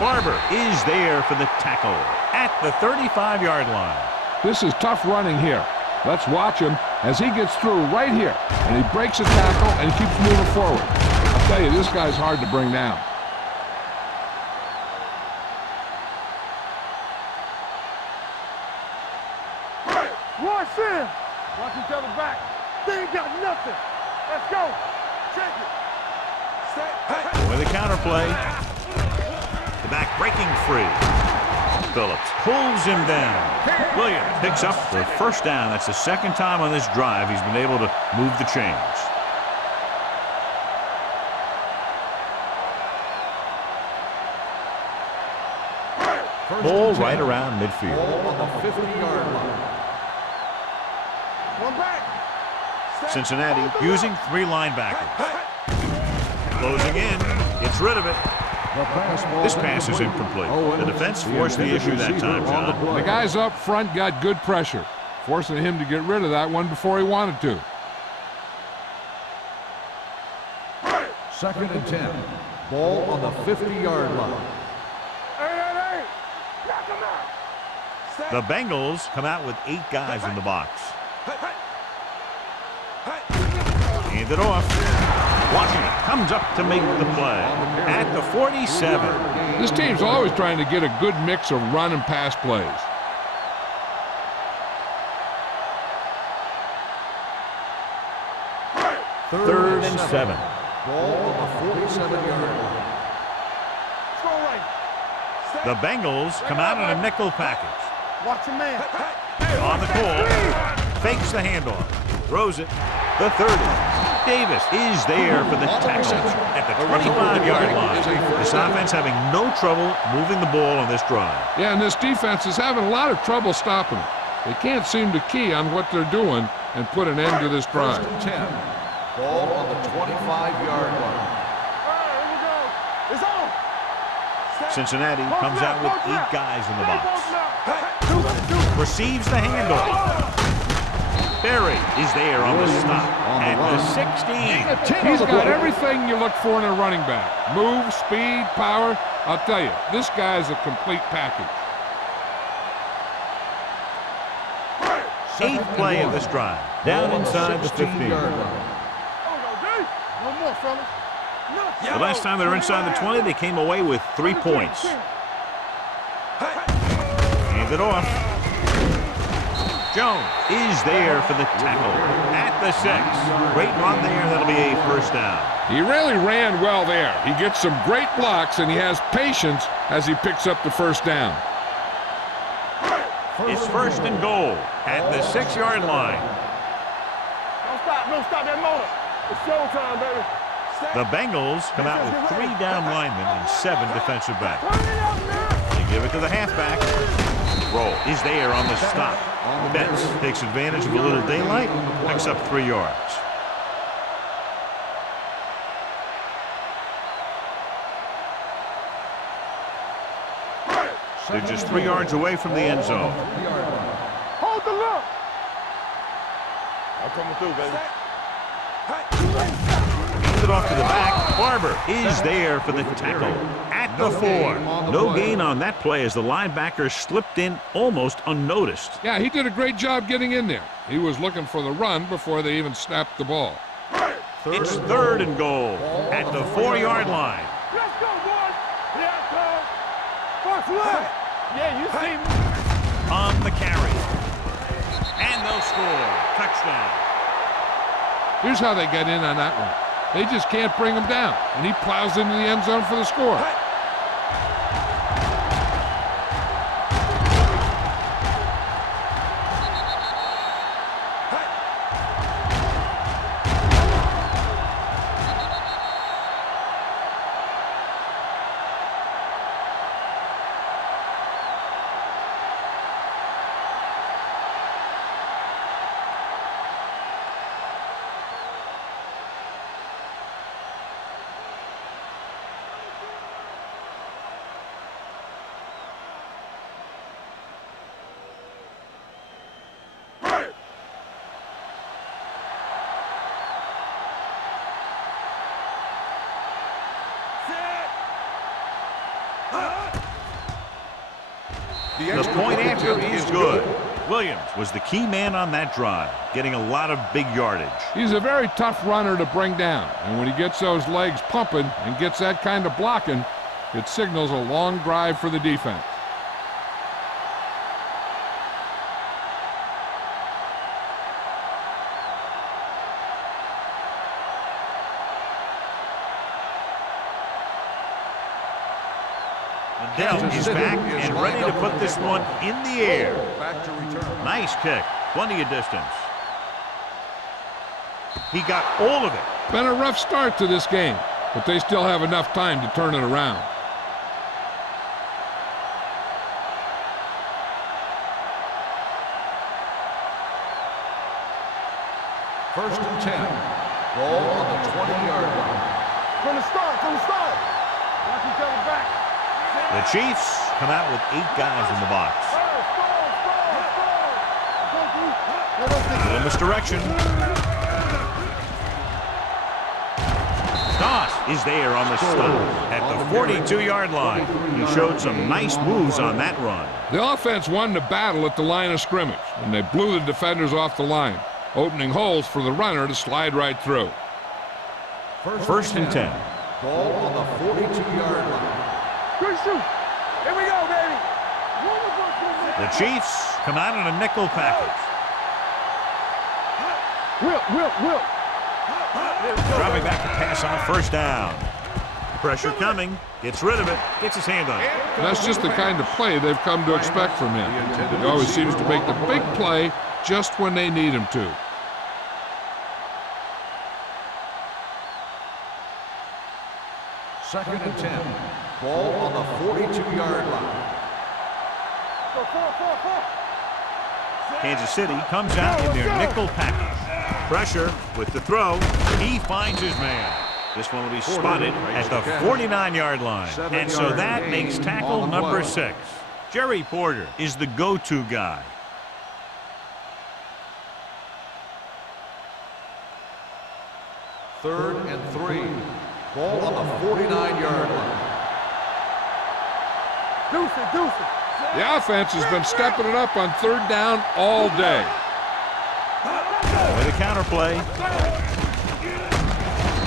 Barber is there for the tackle at the 35-yard line. This is tough running here. Let's watch him as he gets through right here. And he breaks a tackle and keeps moving forward. I'll tell you, this guy's hard to bring down. Watch him. Watch each other back. They ain't got nothing. Let's go. Check it. With a counterplay. The back breaking free. Phillips pulls him down. Williams picks up the first down. That's the second time on this drive he's been able to move the chains. Ball right around midfield. Ball on the 50-yard line. One back. Cincinnati using 3 linebackers. Closing in. Gets rid of it. This pass is incomplete. The defense forced the issue that time, John. The guys up front got good pressure, forcing him to get rid of that one before he wanted to. Second and 10. Ball on the 50-yard line. Hey. Knock him out. The Bengals come out with 8 guys in the box. Hand it off. Washington comes up to make the play at the 47. This team's always trying to get a good mix of run and pass plays. Third and 7. Ball on the 47-yard line. The Bengals come out in a nickel package. Watch your man. On the call, fakes the handoff, throws it. The 30. Davis is there for the tackle at the 25-yard line. This offense having no trouble moving the ball on this drive. Yeah, and this defense is having a lot of trouble stopping it. They can't seem to key on what they're doing and put an end to this drive. First and 10. Ball on the 25-yard line. Here we go. It's on. Cincinnati comes out with 8 guys in the box. Receives the handoff. Berry is there on the stop at the 16. He's got everything you look for in a running back. Move, speed, power. I'll tell you, this guy's a complete package. 8th play of this drive. Down inside the 15. One more, fellas. The last time they were inside the 20, they came away with 3 points. Hand it off. Jones is there for the tackle at the 6. Great run there. That'll be a first down. He really ran well there. He gets some great blocks, and he has patience as he picks up the first down. It's first and goal at the 6-yard line. Don't stop that motor. It's showtime, baby. The Bengals come out with 3 down linemen and 7 defensive backs. They give it to the halfback. Roll is there on the stop. Betts takes advantage of a little daylight, picks up 3 yards. They're just 3 yards away from the end zone. Hold the look. I'm coming through, baby. It off to the back. Barber is there for the tackle at the 4. No gain on that play as the linebacker slipped in almost unnoticed. Yeah, he did a great job getting in there. He was looking for the run before they even snapped the ball. It's third and goal at the 4-yard line. Let's go, boys. Yeah, first one. Yeah, you see me. On the carry. And they'll score. Touchdown. Here's how they get in on that one. They just can't bring him down, and he plows into the end zone for the score. The point after is good. Williams was the key man on that drive, getting a lot of big yardage. He's a very tough runner to bring down, and when he gets those legs pumping and gets that kind of blocking, it signals a long drive for the defense. Dell is back and ready to put this one in the air. Back to return. Nice kick. Plenty of distance. He got all of it. Been a rough start to this game, but they still have enough time to turn it around. First and 10. Ball on the 20-yard line. From the start. Watch each other back. The Chiefs come out with 8 guys in the box. Little misdirection. Stoss is there on the stop at the 42-yard line. He showed some nice moves on that run. The offense won the battle at the line of scrimmage, and they blew the defenders off the line, opening holes for the runner to slide right through. First and 10. Ball on the 42-yard line. Good shoot. Here we go, baby. The Chiefs come out in a nickel package. Will. Dropping back to pass on first down. Pressure coming. Gets rid of it. Gets his hand on it. That's just the kind of play they've come to expect from him. He always seems to make the big play just when they need him to. Second and 10. Ball on the 42-yard line. Kansas City comes out in their nickel package. Pressure with the throw. He finds his man. This one will be spotted at the 49-yard line. And so that makes tackle number 6. Jerry Porter is the go-to guy. Third and 3. Ball on the 49-yard line. Deuce. The offense has been stepping it up on third down all day. With a counter play.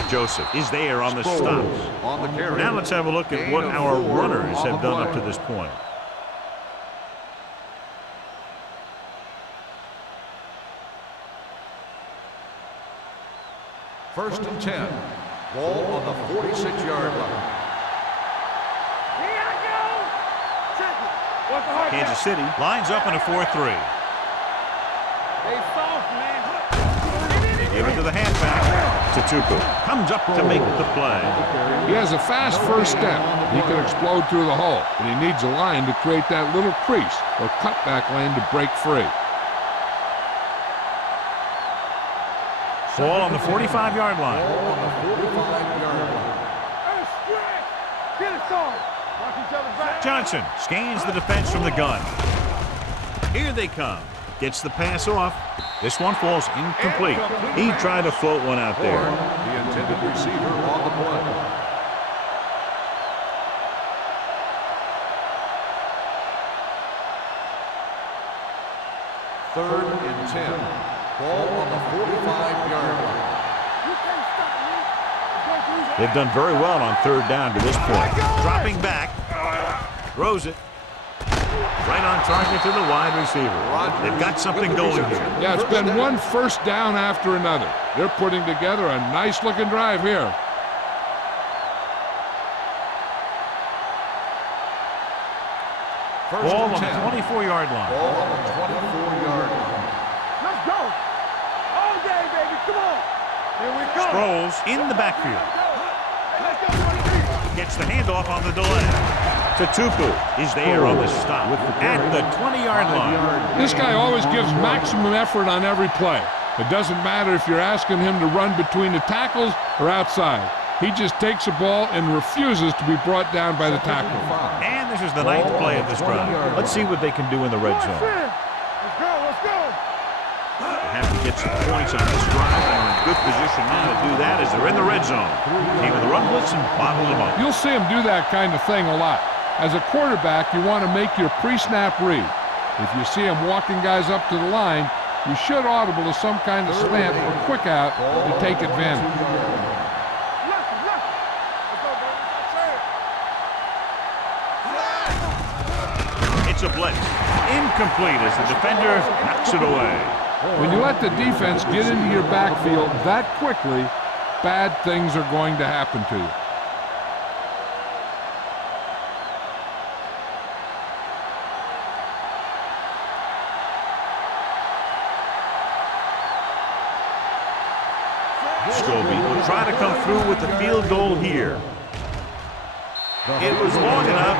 Joseph is there on the stop. On the carry. Now let's have a look at what our runners have done up to this point. First and 10. Ball on the 46-yard line. Kansas City lines up in a 4-3. They soft, man. They give it to the halfback. Tupu comes up to make the play. He has a fast first step. He can explode through the hole, but he needs a line to create that little crease or cutback lane to break free. Ball on the 45-yard line. Ball on the 45-yard line. Get it started. Watch each other back. Johnson scans the defense from the gun. Here they come. Gets the pass off. This one falls incomplete. He tried to float one out there. The intended receiver on the play. Third and 10. Ball on the 45-yard line. They've done very well on third down to this point. Dropping back. Throws it. Right on target to the wide receiver. They've got something going here. Yeah, it's been one first down after another. They're putting together a nice-looking drive here. Ball on the 24-yard line. Ball on the 24-yard line. Let's go. All day, baby. Come on. Here we go. Sproles in the backfield. Gets the handoff on the delay. Tupu is there on the stop at the 20-yard line. This guy always gives maximum effort on every play. It doesn't matter if you're asking him to run between the tackles or outside. He just takes the ball and refuses to be brought down by the tackle. And this is the ninth play of this drive. Let's see what they can do in the red zone. Let's go. They have to get some points on this drive, and are in good position now to do that as they're in the red zone. Came with a run blitz and bottled them up. You'll see him do that kind of thing a lot. As a quarterback, you want to make your pre-snap read. If you see him walking guys up to the line, you should audible to some kind of slant or quick out to take advantage. It's a blitz. Incomplete as the defender knocks it away. When you let the defense get into your backfield that quickly, bad things are going to happen to you. Scobie will try to come through with the field goal here. It was long enough,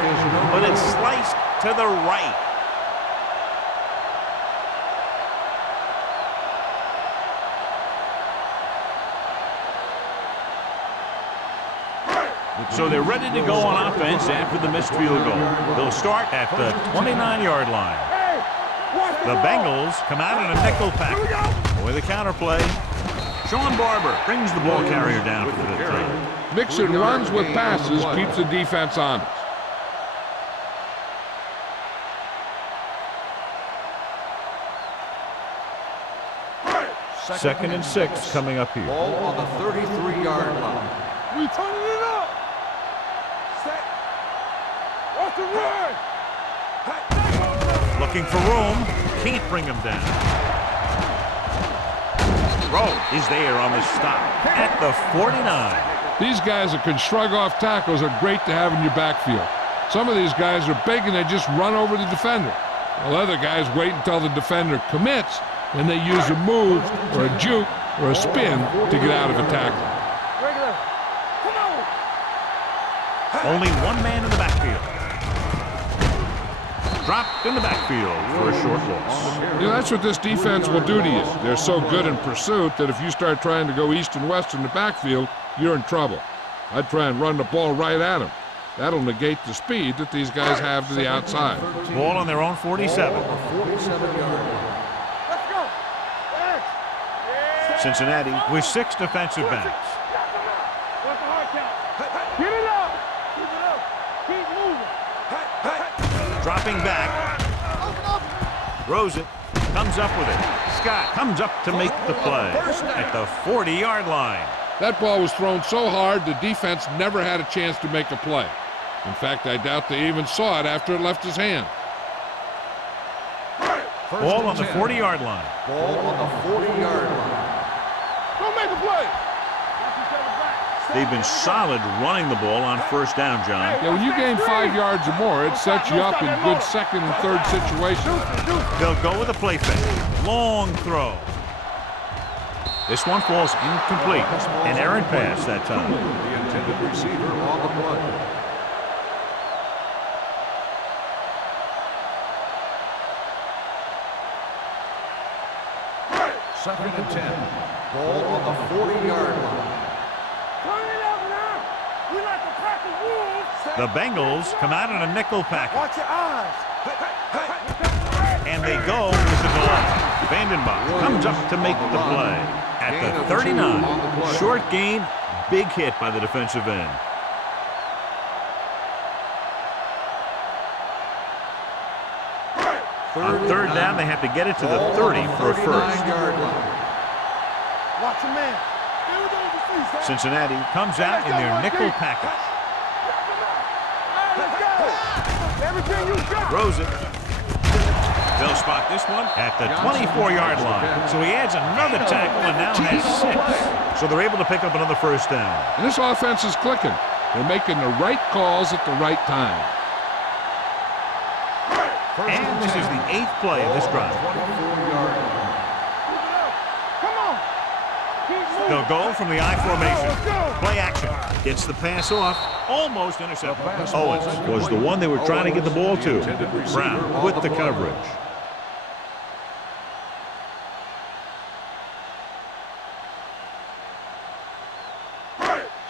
but it's sliced to the right. So they're ready to go on offense after the missed field goal. They'll start at the 29-yard line. The Bengals come out in a nickel package with a counter play. Sean Barber brings the ball carrier down for the fifth. Mixing runs with passes keeps the defense honest. 2nd and 6 coming up here. Ball on the 33-yard line. We turning it up. Set. Watch the run. Looking for room. Can't bring him down. Rowe is there on the stop at the 49. These guys that can shrug off tackles are great to have in your backfield. Some of these guys are big and they just run over the defender. While other guys wait until the defender commits, and they use a move or a juke or a spin to get out of a tackle. Regular. Come on. Only one man in the backfield. Dropped in the backfield for a short loss. You know, that's what this defense will do to you. They're so good in pursuit that if you start trying to go east and west in the backfield, you're in trouble. I'd try and run the ball right at them. That'll negate the speed that these guys have to the outside. Ball on their own 47. Let's go. Cincinnati with 6 defensive backs. What's the hard count? Get it up. Keep it up. Keep moving. Dropping back. Throws it. Comes up with it. Scott comes up to make the play at the 40-yard line. That ball was thrown so hard the defense never had a chance to make a play. In fact, I doubt they even saw it after it left his hand. Ball on the 40-yard line. Ball on the 40-yard line. Don't make a play. Watch each other back. They've been solid running the ball on first down, John. Yeah, when you gain 5 yards or more, it sets you up in good second and third situations. They'll go with a play fake. Long throw. This one falls incomplete. An errant pass that time. The intended receiver on the play. Second and 10. Ball on the 40-yard line. Turn it up now. We like to pack the wolves. The Bengals come out in a nickel package. Watch your eyes. And they go with the delay. Vandenbach comes up to make the play at the 39. Short gain, big hit by the defensive end. On third down, they have to get it to the 30 for a first. Watch your man. Cincinnati comes out in their nickel package. Let's go. Everything you got. Throws it. They'll spot this one at the 24-yard line. So he adds another tackle and now has 6. So they're able to pick up another first down. And this offense is clicking. They're making the right calls at the right time. And this is the 8th play of this drive. Come on. They'll go from the I formation. Play action. Gets the pass off. Almost intercepted. Owens was the one they were trying to get the ball to. Brown with the coverage.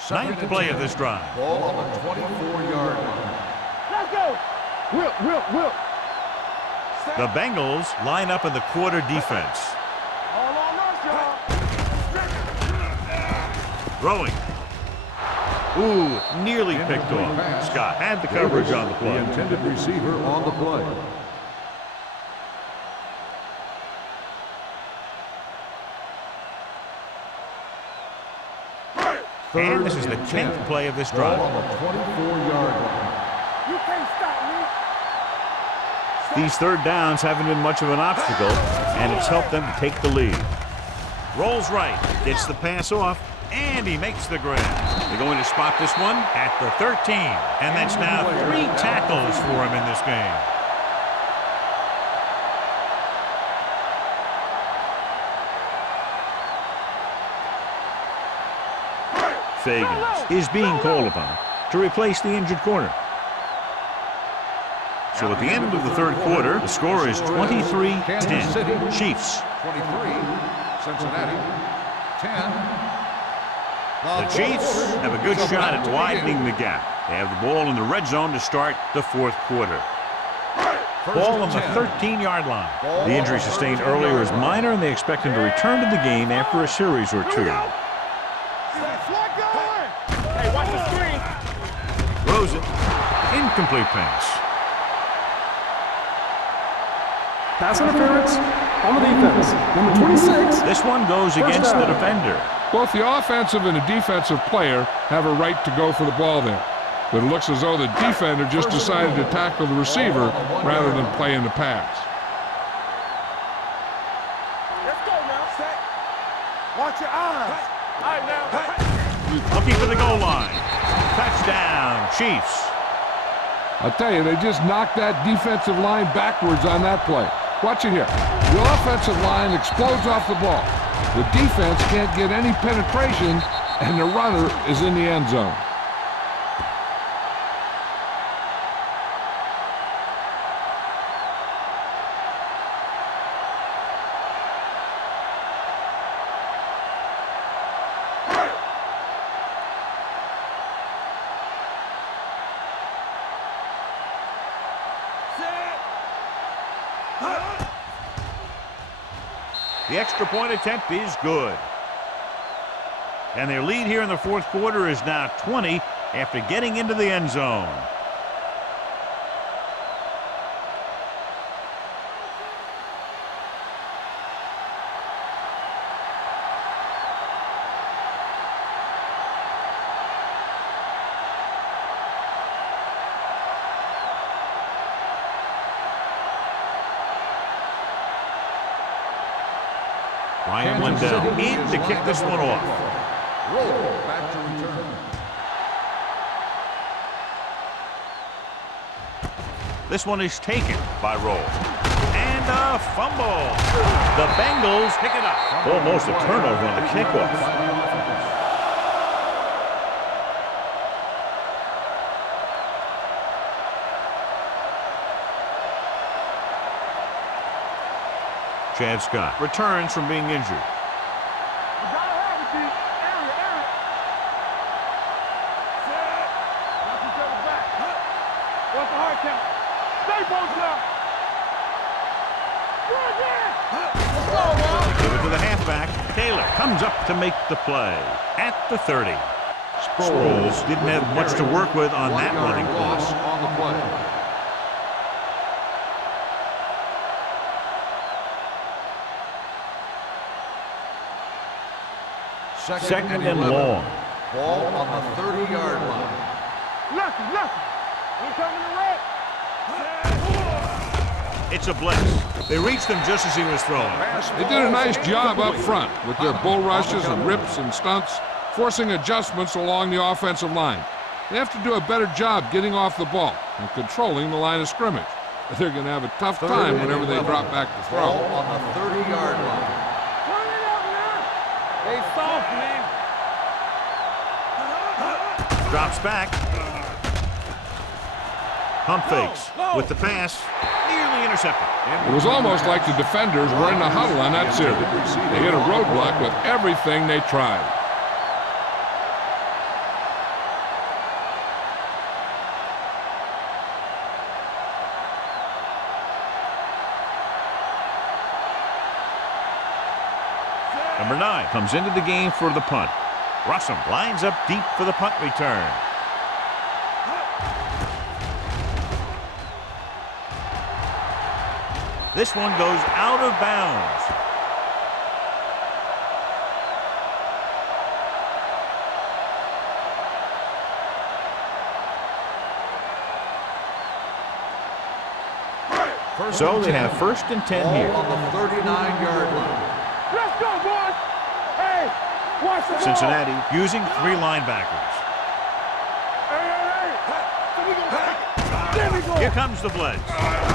Ninth play of this drive. Ball on the 24-yard line. Let's go. Whip. The Bengals line up in the quarter defense. All on us, y'all. Throwing. Ooh, nearly picked off. Scott had the coverage on the The play. intended receiver on the play. And this is the 10th play of this drive. Ball on the 24-yard line. You can't stop me. These third downs haven't been much of an obstacle, and it's helped them to take the lead. Rolls right, gets the pass off, and he makes the grab. They're going to spot this one at the 13, and that's now 3 tackles for him in this game. Fagans is being called upon to replace the injured corner. So at the end of the third quarter, the score is 23-10. Chiefs. 23, Cincinnati, 10. The Chiefs have a good shot at widening the gap. They have the ball in the red zone to start the fourth quarter. Ball on the 13-yard line. The injury sustained earlier is minor, and they expect him to return to the game after a series or two. Hey, watch the screen. Throws it. Incomplete pass. Pass interference on the defense. Number 26. This one goes against the defender. Both the offensive and the defensive player have a right to go for the ball there. But it looks as though the defender just decided to tackle the receiver rather than playing the pass. Let's go now. Set. Watch your eyes. All right, now. Looking for the goal line. Touchdown, Chiefs. I'll tell you, they just knocked that defensive line backwards on that play. Watch it here. The offensive line explodes off the ball. The defense can't get any penetration, and the runner is in the end zone. The extra point attempt is good. And their lead here in the fourth quarter is now 20 after getting into the end zone. Ryan Lindell in to kick this one off. Roll back to return. This one is taken by Roll. And a fumble. The Bengals pick it up. Almost a turnover on the kickoff. Chad Scott returns from being injured. You gotta have it, D. Area. Set. Watch each other back. Watch the hard count. Stay posted up. Go again. Let's go, now. Give it to the halfback. Taylor comes up to make the play at the 30. Sproles didn't have much to work with on that running loss play. on the play. Second and long. Ball on the 30-yard line. Lefty. Incoming the red. It's a blitz. They reached him just as he was throwing. They did a nice job up front with their bull rushes and rips and stunts, forcing adjustments along the offensive line. They have to do a better job getting off the ball and controlling the line of scrimmage. They're going to have a tough time whenever they drop back to throw. Ball on the 30-yard line. Turn it up now. They soft, man. Drops back. Pump fakes with the pass. Nearly intercepted. It was almost like the defenders were in the huddle on that series. They hit a roadblock with everything they tried. Number 9 comes into the game for the punt. Russell lines up deep for the punt return. This one goes out of bounds. So they have 1st and 10 here. Ball on the 39-yard line. Let's go, boys. Hey, watch the ball. Cincinnati using 3 linebackers. Hey. So we gonna take it. There we go. Here comes the blitz.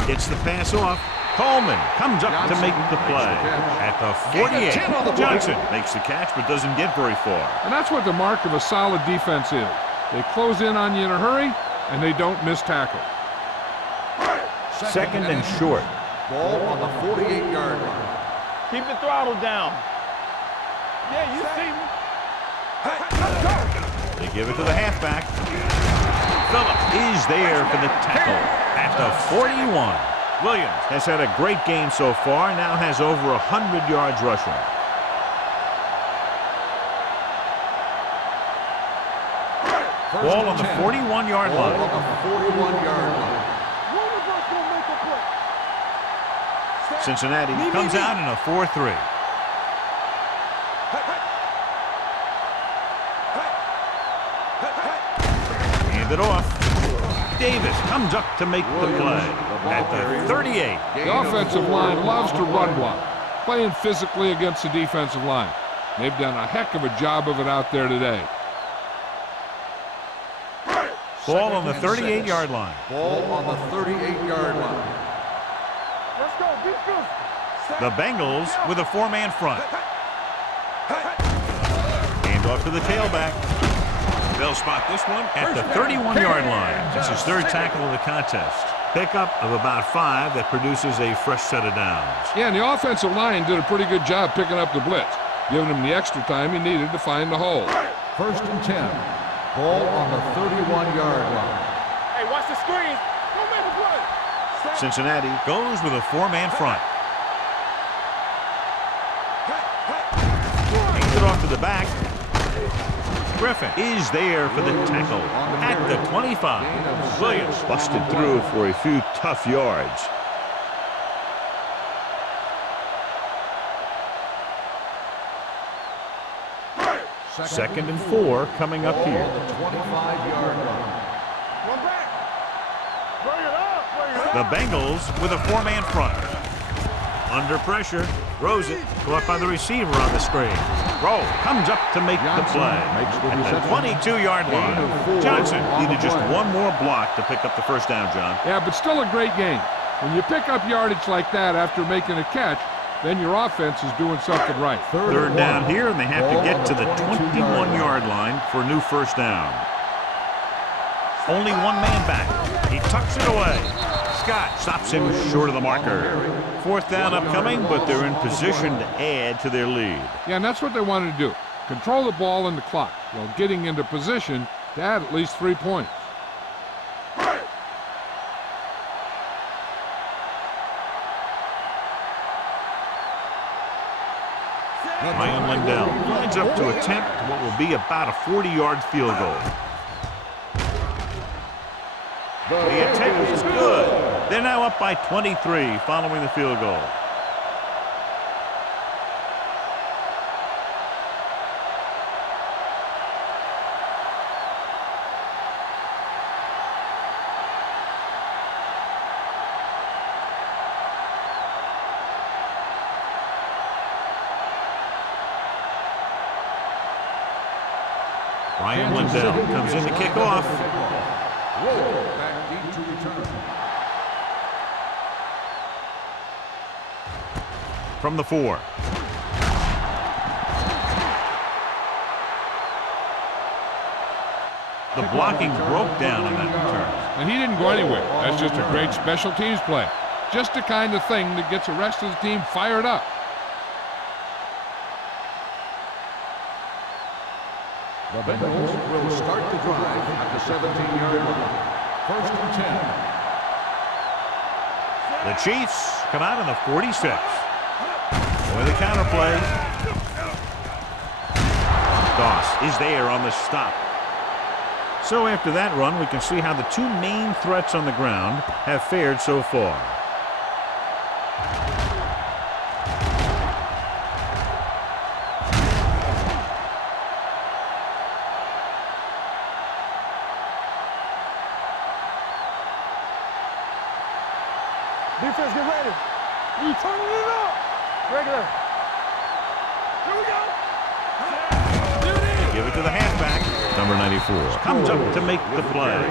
Gets the pass off. Coleman comes up to make the play. At the 48, Johnson makes the catch but doesn't get very far. And that's what the mark of a solid defense is. They close in on you in a hurry, and they don't miss tackle. Second and short. Ball on the 48-yard line. Keep the throttle down. Yeah, you see me. Let's go. They give it to the halfback. Phillip is there for the tackle at the 41. Williams has had a great game so far, now has over 100 yards rushing. Ball on the 41-yard Ball line. on the 41-yard line. One of us gonna make a play. Cincinnati comes out in a 4-3. Hand it off. Davis comes up to make the play at the 38. The offensive line loves to run block, playing physically against the defensive line. They've done a heck of a job of it out there today. Ball on the 38-yard line. Ball on the 38-yard line. Let's go. Be good. The Bengals with a 4-man front. Hand off to the tailback. They'll spot this one at the 31-yard line. It's his third tackle of the contest. Pickup of about 5 that produces a fresh set of downs. Yeah, and the offensive line did a pretty good job picking up the blitz, giving him the extra time he needed to find the hole. 1st and 10. Ball on the 31-yard line. Hey, watch the screen. Don't make a play. Cincinnati goes with a 4-man front. Hands it off to the back. Griffin is there for the tackle at the 25. Williams busted through for a few tough yards. Second and 4 coming up here. 25-yard line. Run back. Bring it up. Bring it up. The Bengals with a 4-man front. Under pressure, throws it, caught by the receiver on the screen. Rowe comes up to make the play at the 22-yard line. Johnson needed just one more block to pick up the first down, John. Yeah, but still a great game. When you pick up yardage like that after making a catch, then your offense is doing something right. Third down here, and they have to get to the 21-yard line for a new first down. Only one man back. He tucks it away. Scott stops him short of the marker. 4th down upcoming, but they're in position to add to their lead. Yeah, and that's what they wanted to do. Control the ball and the clock while getting into position to add at least 3 points. Ryan Lindell lines up to attempt what will be about a 40-yard field goal. The attempt is good. They're now up by 23 following the field goal. Ryan Lindell comes in to kick off. Back deep to return. From the 4. The blocking broke down on that return. And he didn't go anywhere. That's just a great special teams play. Just the kind of thing that gets the rest of the team fired up. The Bengals will start the drive at the 17-yard line. 1st and 10. The Chiefs come out in the 46. With a counter play. Doss is there on the stop. So after that run, we can see how the two main threats on the ground have fared so far. Defense, get ready. We turning it up. Regular. Here we go. They give it to the halfback. Number 94 comes up to make the play.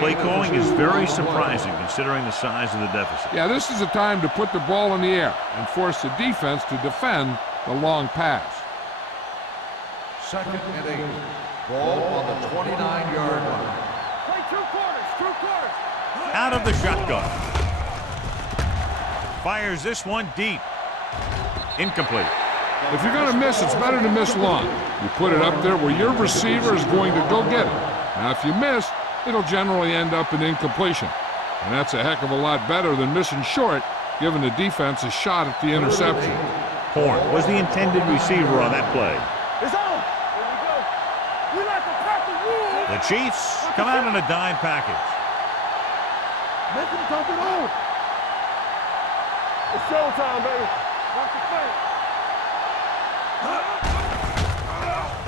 Play calling is very surprising considering the size of the deficit. Yeah, this is the time to put the ball in the air and force the defense to defend the long pass. 2nd and 8. Ball on the 29-yard line. Play 2 quarters. 2 quarters. Out of the shotgun. Fires this one deep. Incomplete. If you're going to miss, it's better to miss long. You put it up there where your receiver is going to go get it. Now, if you miss, it'll generally end up in incompletion. And that's a heck of a lot better than missing short, giving the defense a shot at the interception. Horn was the intended receiver on that play. It's on. Here we go. We like to pack the rules. The Chiefs come out in a dime package. Make them dump it on. It's showtime, baby. Watch the fake.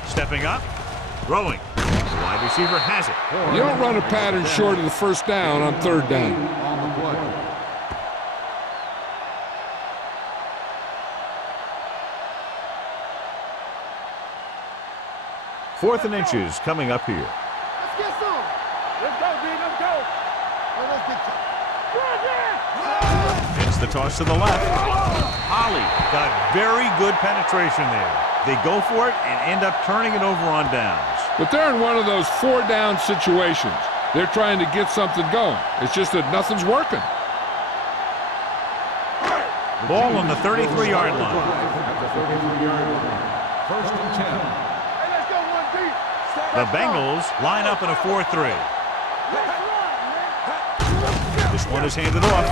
Stepping up, throwing. The wide receiver has it. You don't run a pattern short of the first down on third down. On the play. Fourth and inches coming up here. Let's get some. Let's go, D. Let's go. Let's get some. It's the toss to the left. Holly got very good penetration there. They go for it and end up turning it over on downs. But they're in one of those four-down situations. They're trying to get something going. It's just that nothing's working. Ball on the 33-yard line. At the 33-yard line. First and 10. Hey, let's go, 1D. The Bengals line up in a 4-3. This one is handed off.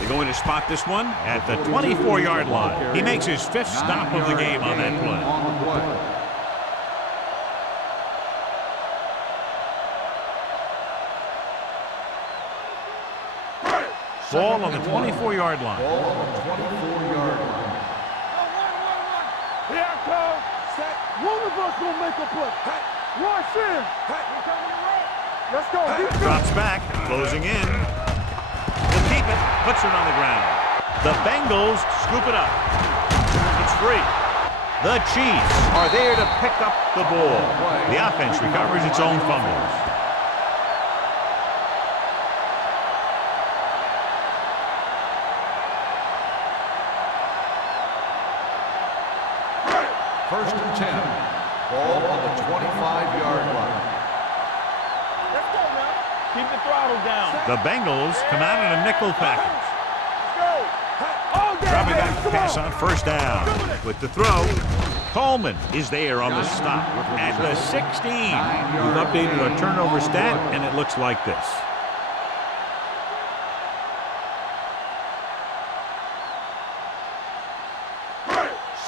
They're going to spot this one at the 24-yard line. He makes his fifth stop of the game on that play. On the play. Ball on the 24-yard line. Ball on the 24-yard line. Here I come. One of us gonna make a play. Rush in. Let's go. Drops back, closing in. He'll keep it, puts it on the ground. The Bengals scoop it up. It's free. The Chiefs are there to pick up the ball. The offense recovers its own fumbles. First and 10. Ball on the 25-yard line. Let's go now. Keep the throttle down. The Bengals come out in a nickel package. Let's go. All day, Dropping baby. back to pass on first down. With the throw, Coleman is there on the stop at the 16. We've updated our turnover stat, and it looks like this.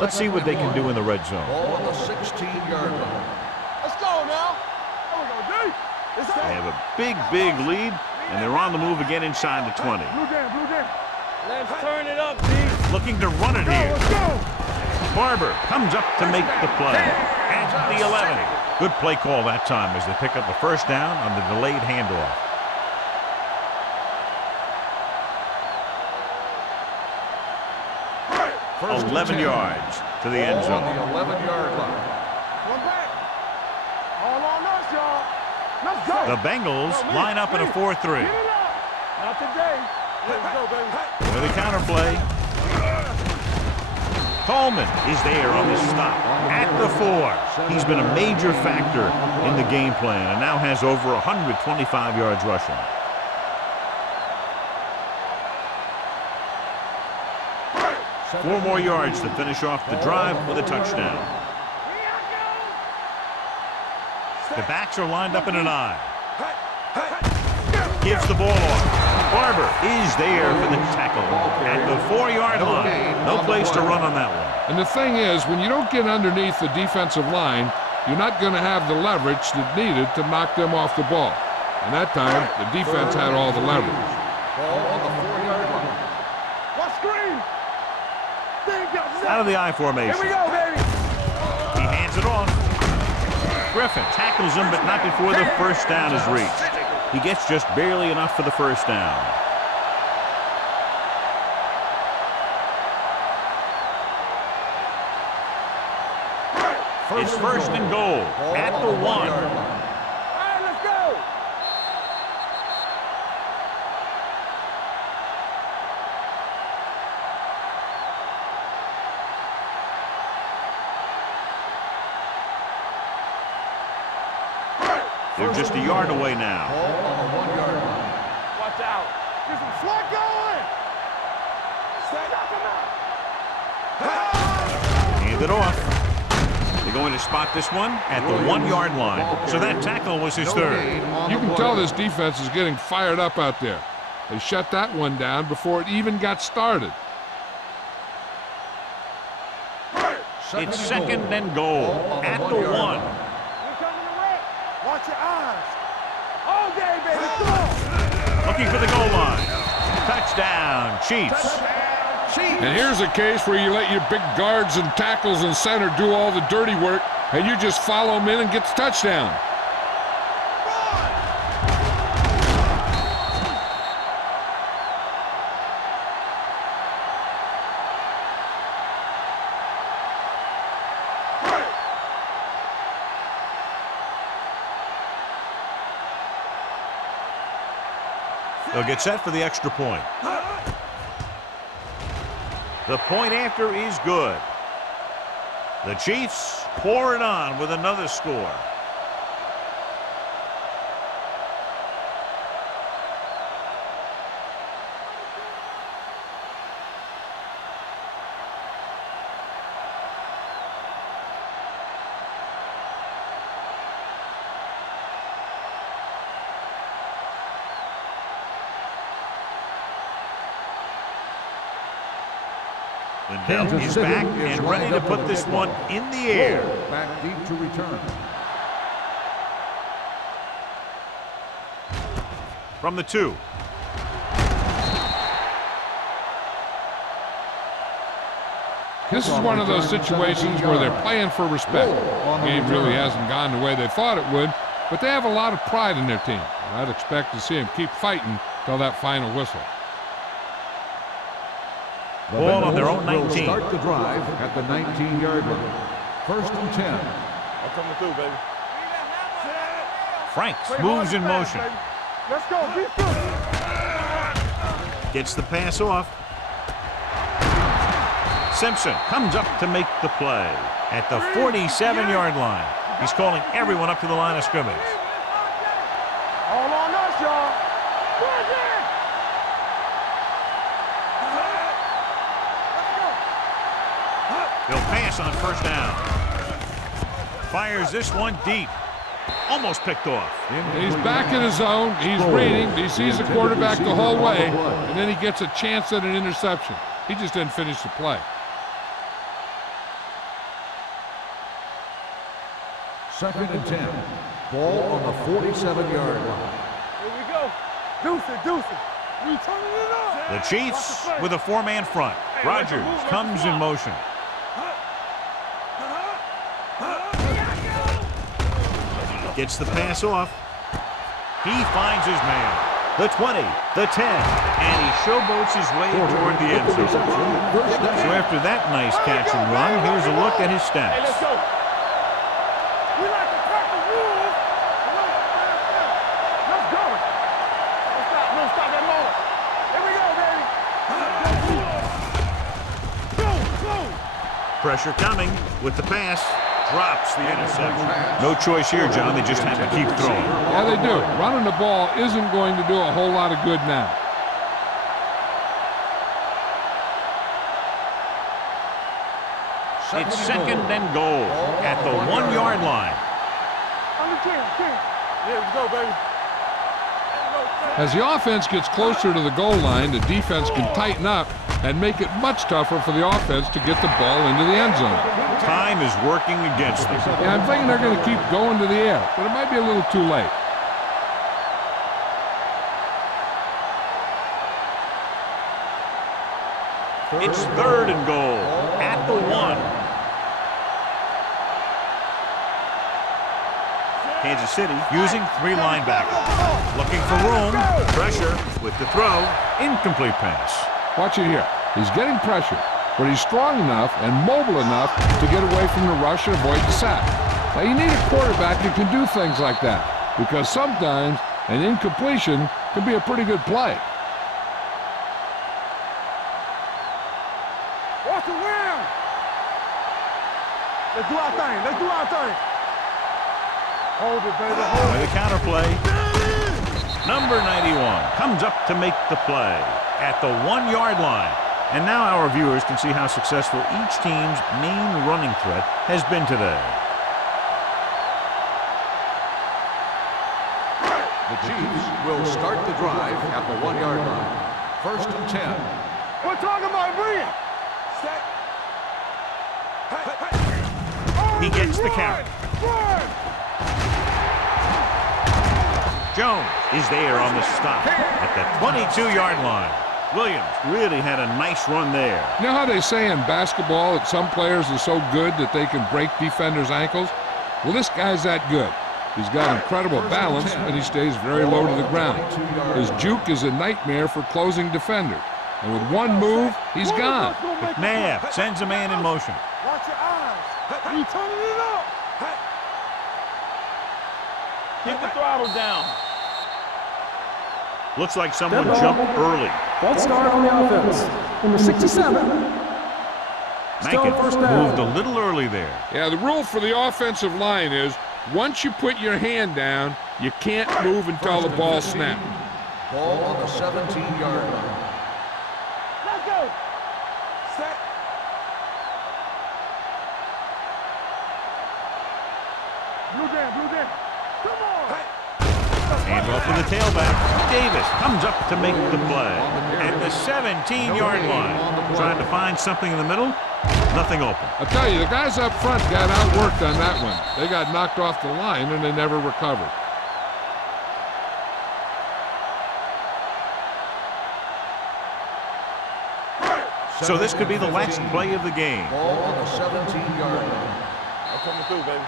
Let's see what they can do in the red zone. Ball on the 16-yard line. Let's go now. There we go, D. It's They have a big lead, and they're on the move again inside the 20. Blue game. Let's turn it up, D. Looking to run it here. Let's go. Barber comes up to make the play at the 11. Good play call that time as they pick up the first down on the delayed handoff. First and 11 10. yards to the end Ball on zone. the 11-yard line. One back. All on us, y'all. Let's go. The Bengals line up in a 4-3. Get it up. Not today. Let's go, baby. With a counterplay. Coleman is there on the stop at the 4. He's been a major factor in the game plan and now has over 125 yards rushing. Four more yards to finish off the drive with a touchdown. The backs are lined up in an I. Gives the ball off. Barber is there for the tackle at the 4-yard line. No place to run on that one. And the thing is, when you don't get underneath the defensive line, you're not going to have the leverage that's needed to knock them off the ball. And that time, the defense had all the leverage. Ball on the 4-yard line. What screen? Out of the I formation. Here we go, baby. He hands it off. Griffin tackles him, but not before the first down is reached. He gets just barely enough for the first down. It's first and goal at the 1. All right, let's go. They're just a yard away now. Ball on the 1-yard line. Watch out. Get some slack going. Hand it off. They're going to spot this one at the 1-yard line. So that tackle was his third. You can tell this defense is getting fired up out there. They shut that one down before it even got started. It's second and goal at the 1. We're coming to wreck. Watch your eyes. All day, baby. Come on. Looking for the goal line. Touchdown, Chiefs. And here's a case where you let your big guards and tackles and center do all the dirty work, and you just follow them in and get the touchdown. They'll get set for the extra point. The point after is good. The Chiefs pour it on with another score. Lindell is back and ready to put this one in the air. Back deep to return. From the 2. This is one of those situations where they're playing for respect. The game really hasn't gone the way they thought it would, but they have a lot of pride in their team. I'd expect to see them keep fighting till that final whistle. Ball on their own Will 19. start the drive at the 19-yard line. 1st and 10. I'm coming through, baby. Franks moves in motion. Let's go. Be good. Gets the pass off. Simpson comes up to make the play at the 47-yard line. He's calling everyone up to the line of scrimmage. All on us, y'all. He'll pass on 1st down. Fires this one deep. Almost picked off. He's back in his zone. He's reading. He sees the quarterback the whole way, and then he gets a chance at an interception. He just didn't finish the play. 2nd and 10. Ball on the 47-yard line. Here we go. Deuce it. We turning it up. The Chiefs with a 4-man front. Rodgers comes in motion. Gets the pass off. He finds his man. The 20, the 10, and he showboats his way toward the end zone. So after that nice catch and run, here's a look at his Hey, let's stats. go. We like to crack the rules. Let's go. Don't stop that moment. Here we go, baby. Go. Pressure coming with the pass. Drops the interception. No choice here, John. They just have to keep throwing. Yeah, they do. Running the ball isn't going to do a whole lot of good now. It's 2nd and goal at the 1-yard line. On the 10. Yeah, let's go, baby. As the offense gets closer to the goal line, the defense can tighten up and make it much tougher for the offense to get the ball into the end zone. Time is working against them. Yeah, I'm thinking they're going to keep going to the air, but it might be a little too late. It's 3rd and goal at the 1. Kansas City using 3 linebackers. Looking for room. Pressure with the throw. Incomplete pass. Watch it here. He's getting pressure, but he's strong enough and mobile enough to get away from the rush and avoid the sack. Now, you need a quarterback who can do things like that, because sometimes an incompletion can be a pretty good play. Watch the win. Let's do our thing. Hold it, baby. Hold With a counterplay. Number 91 comes up to make the play at the 1-yard line. And now our viewers can see how successful each team's main running threat has been today. The Chiefs will start the drive at the 1-yard line. 1st and 10. We're talking about bring it. He gets the carry. Run. Jones is there on the stop at the 22-yard line. Williams really had a nice run there. You know how they say in basketball that some players are so good that they can break defenders' ankles? Well, this guy's that good. He's got incredible balance, and he stays very low to the ground. His juke is a nightmare for closing defenders. And with one move, he's gone. McNabb sends a man in motion. Watch your eyes. You turning it up. Keep the throttle down. Looks like someone jumped early. False start on the offense. Number 67. Still first Mankins down. moved a little early there. Yeah, the rule for the offensive line is once you put your hand down, you can't move until the ball snaps. Ball on the 17-yard line. Let's go. Set. Blue down. Come on. Hands off to the tailback. Davis comes up to make the play. At the 17-yard line. Trying to find something in the middle. Nothing open. I tell you, the guys up front got outworked on that one. They got knocked off the line, and they never recovered. So this could be the last play of the game. Ball on the 17-yard line. I'm coming through, baby.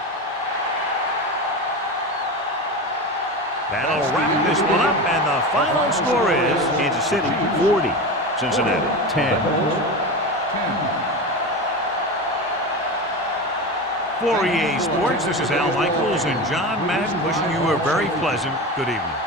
That'll wrap this one up, and the final score is Kansas City 40, Cincinnati 10. For EA Sports, this is Al Michaels and John Madden wishing you a very pleasant good evening.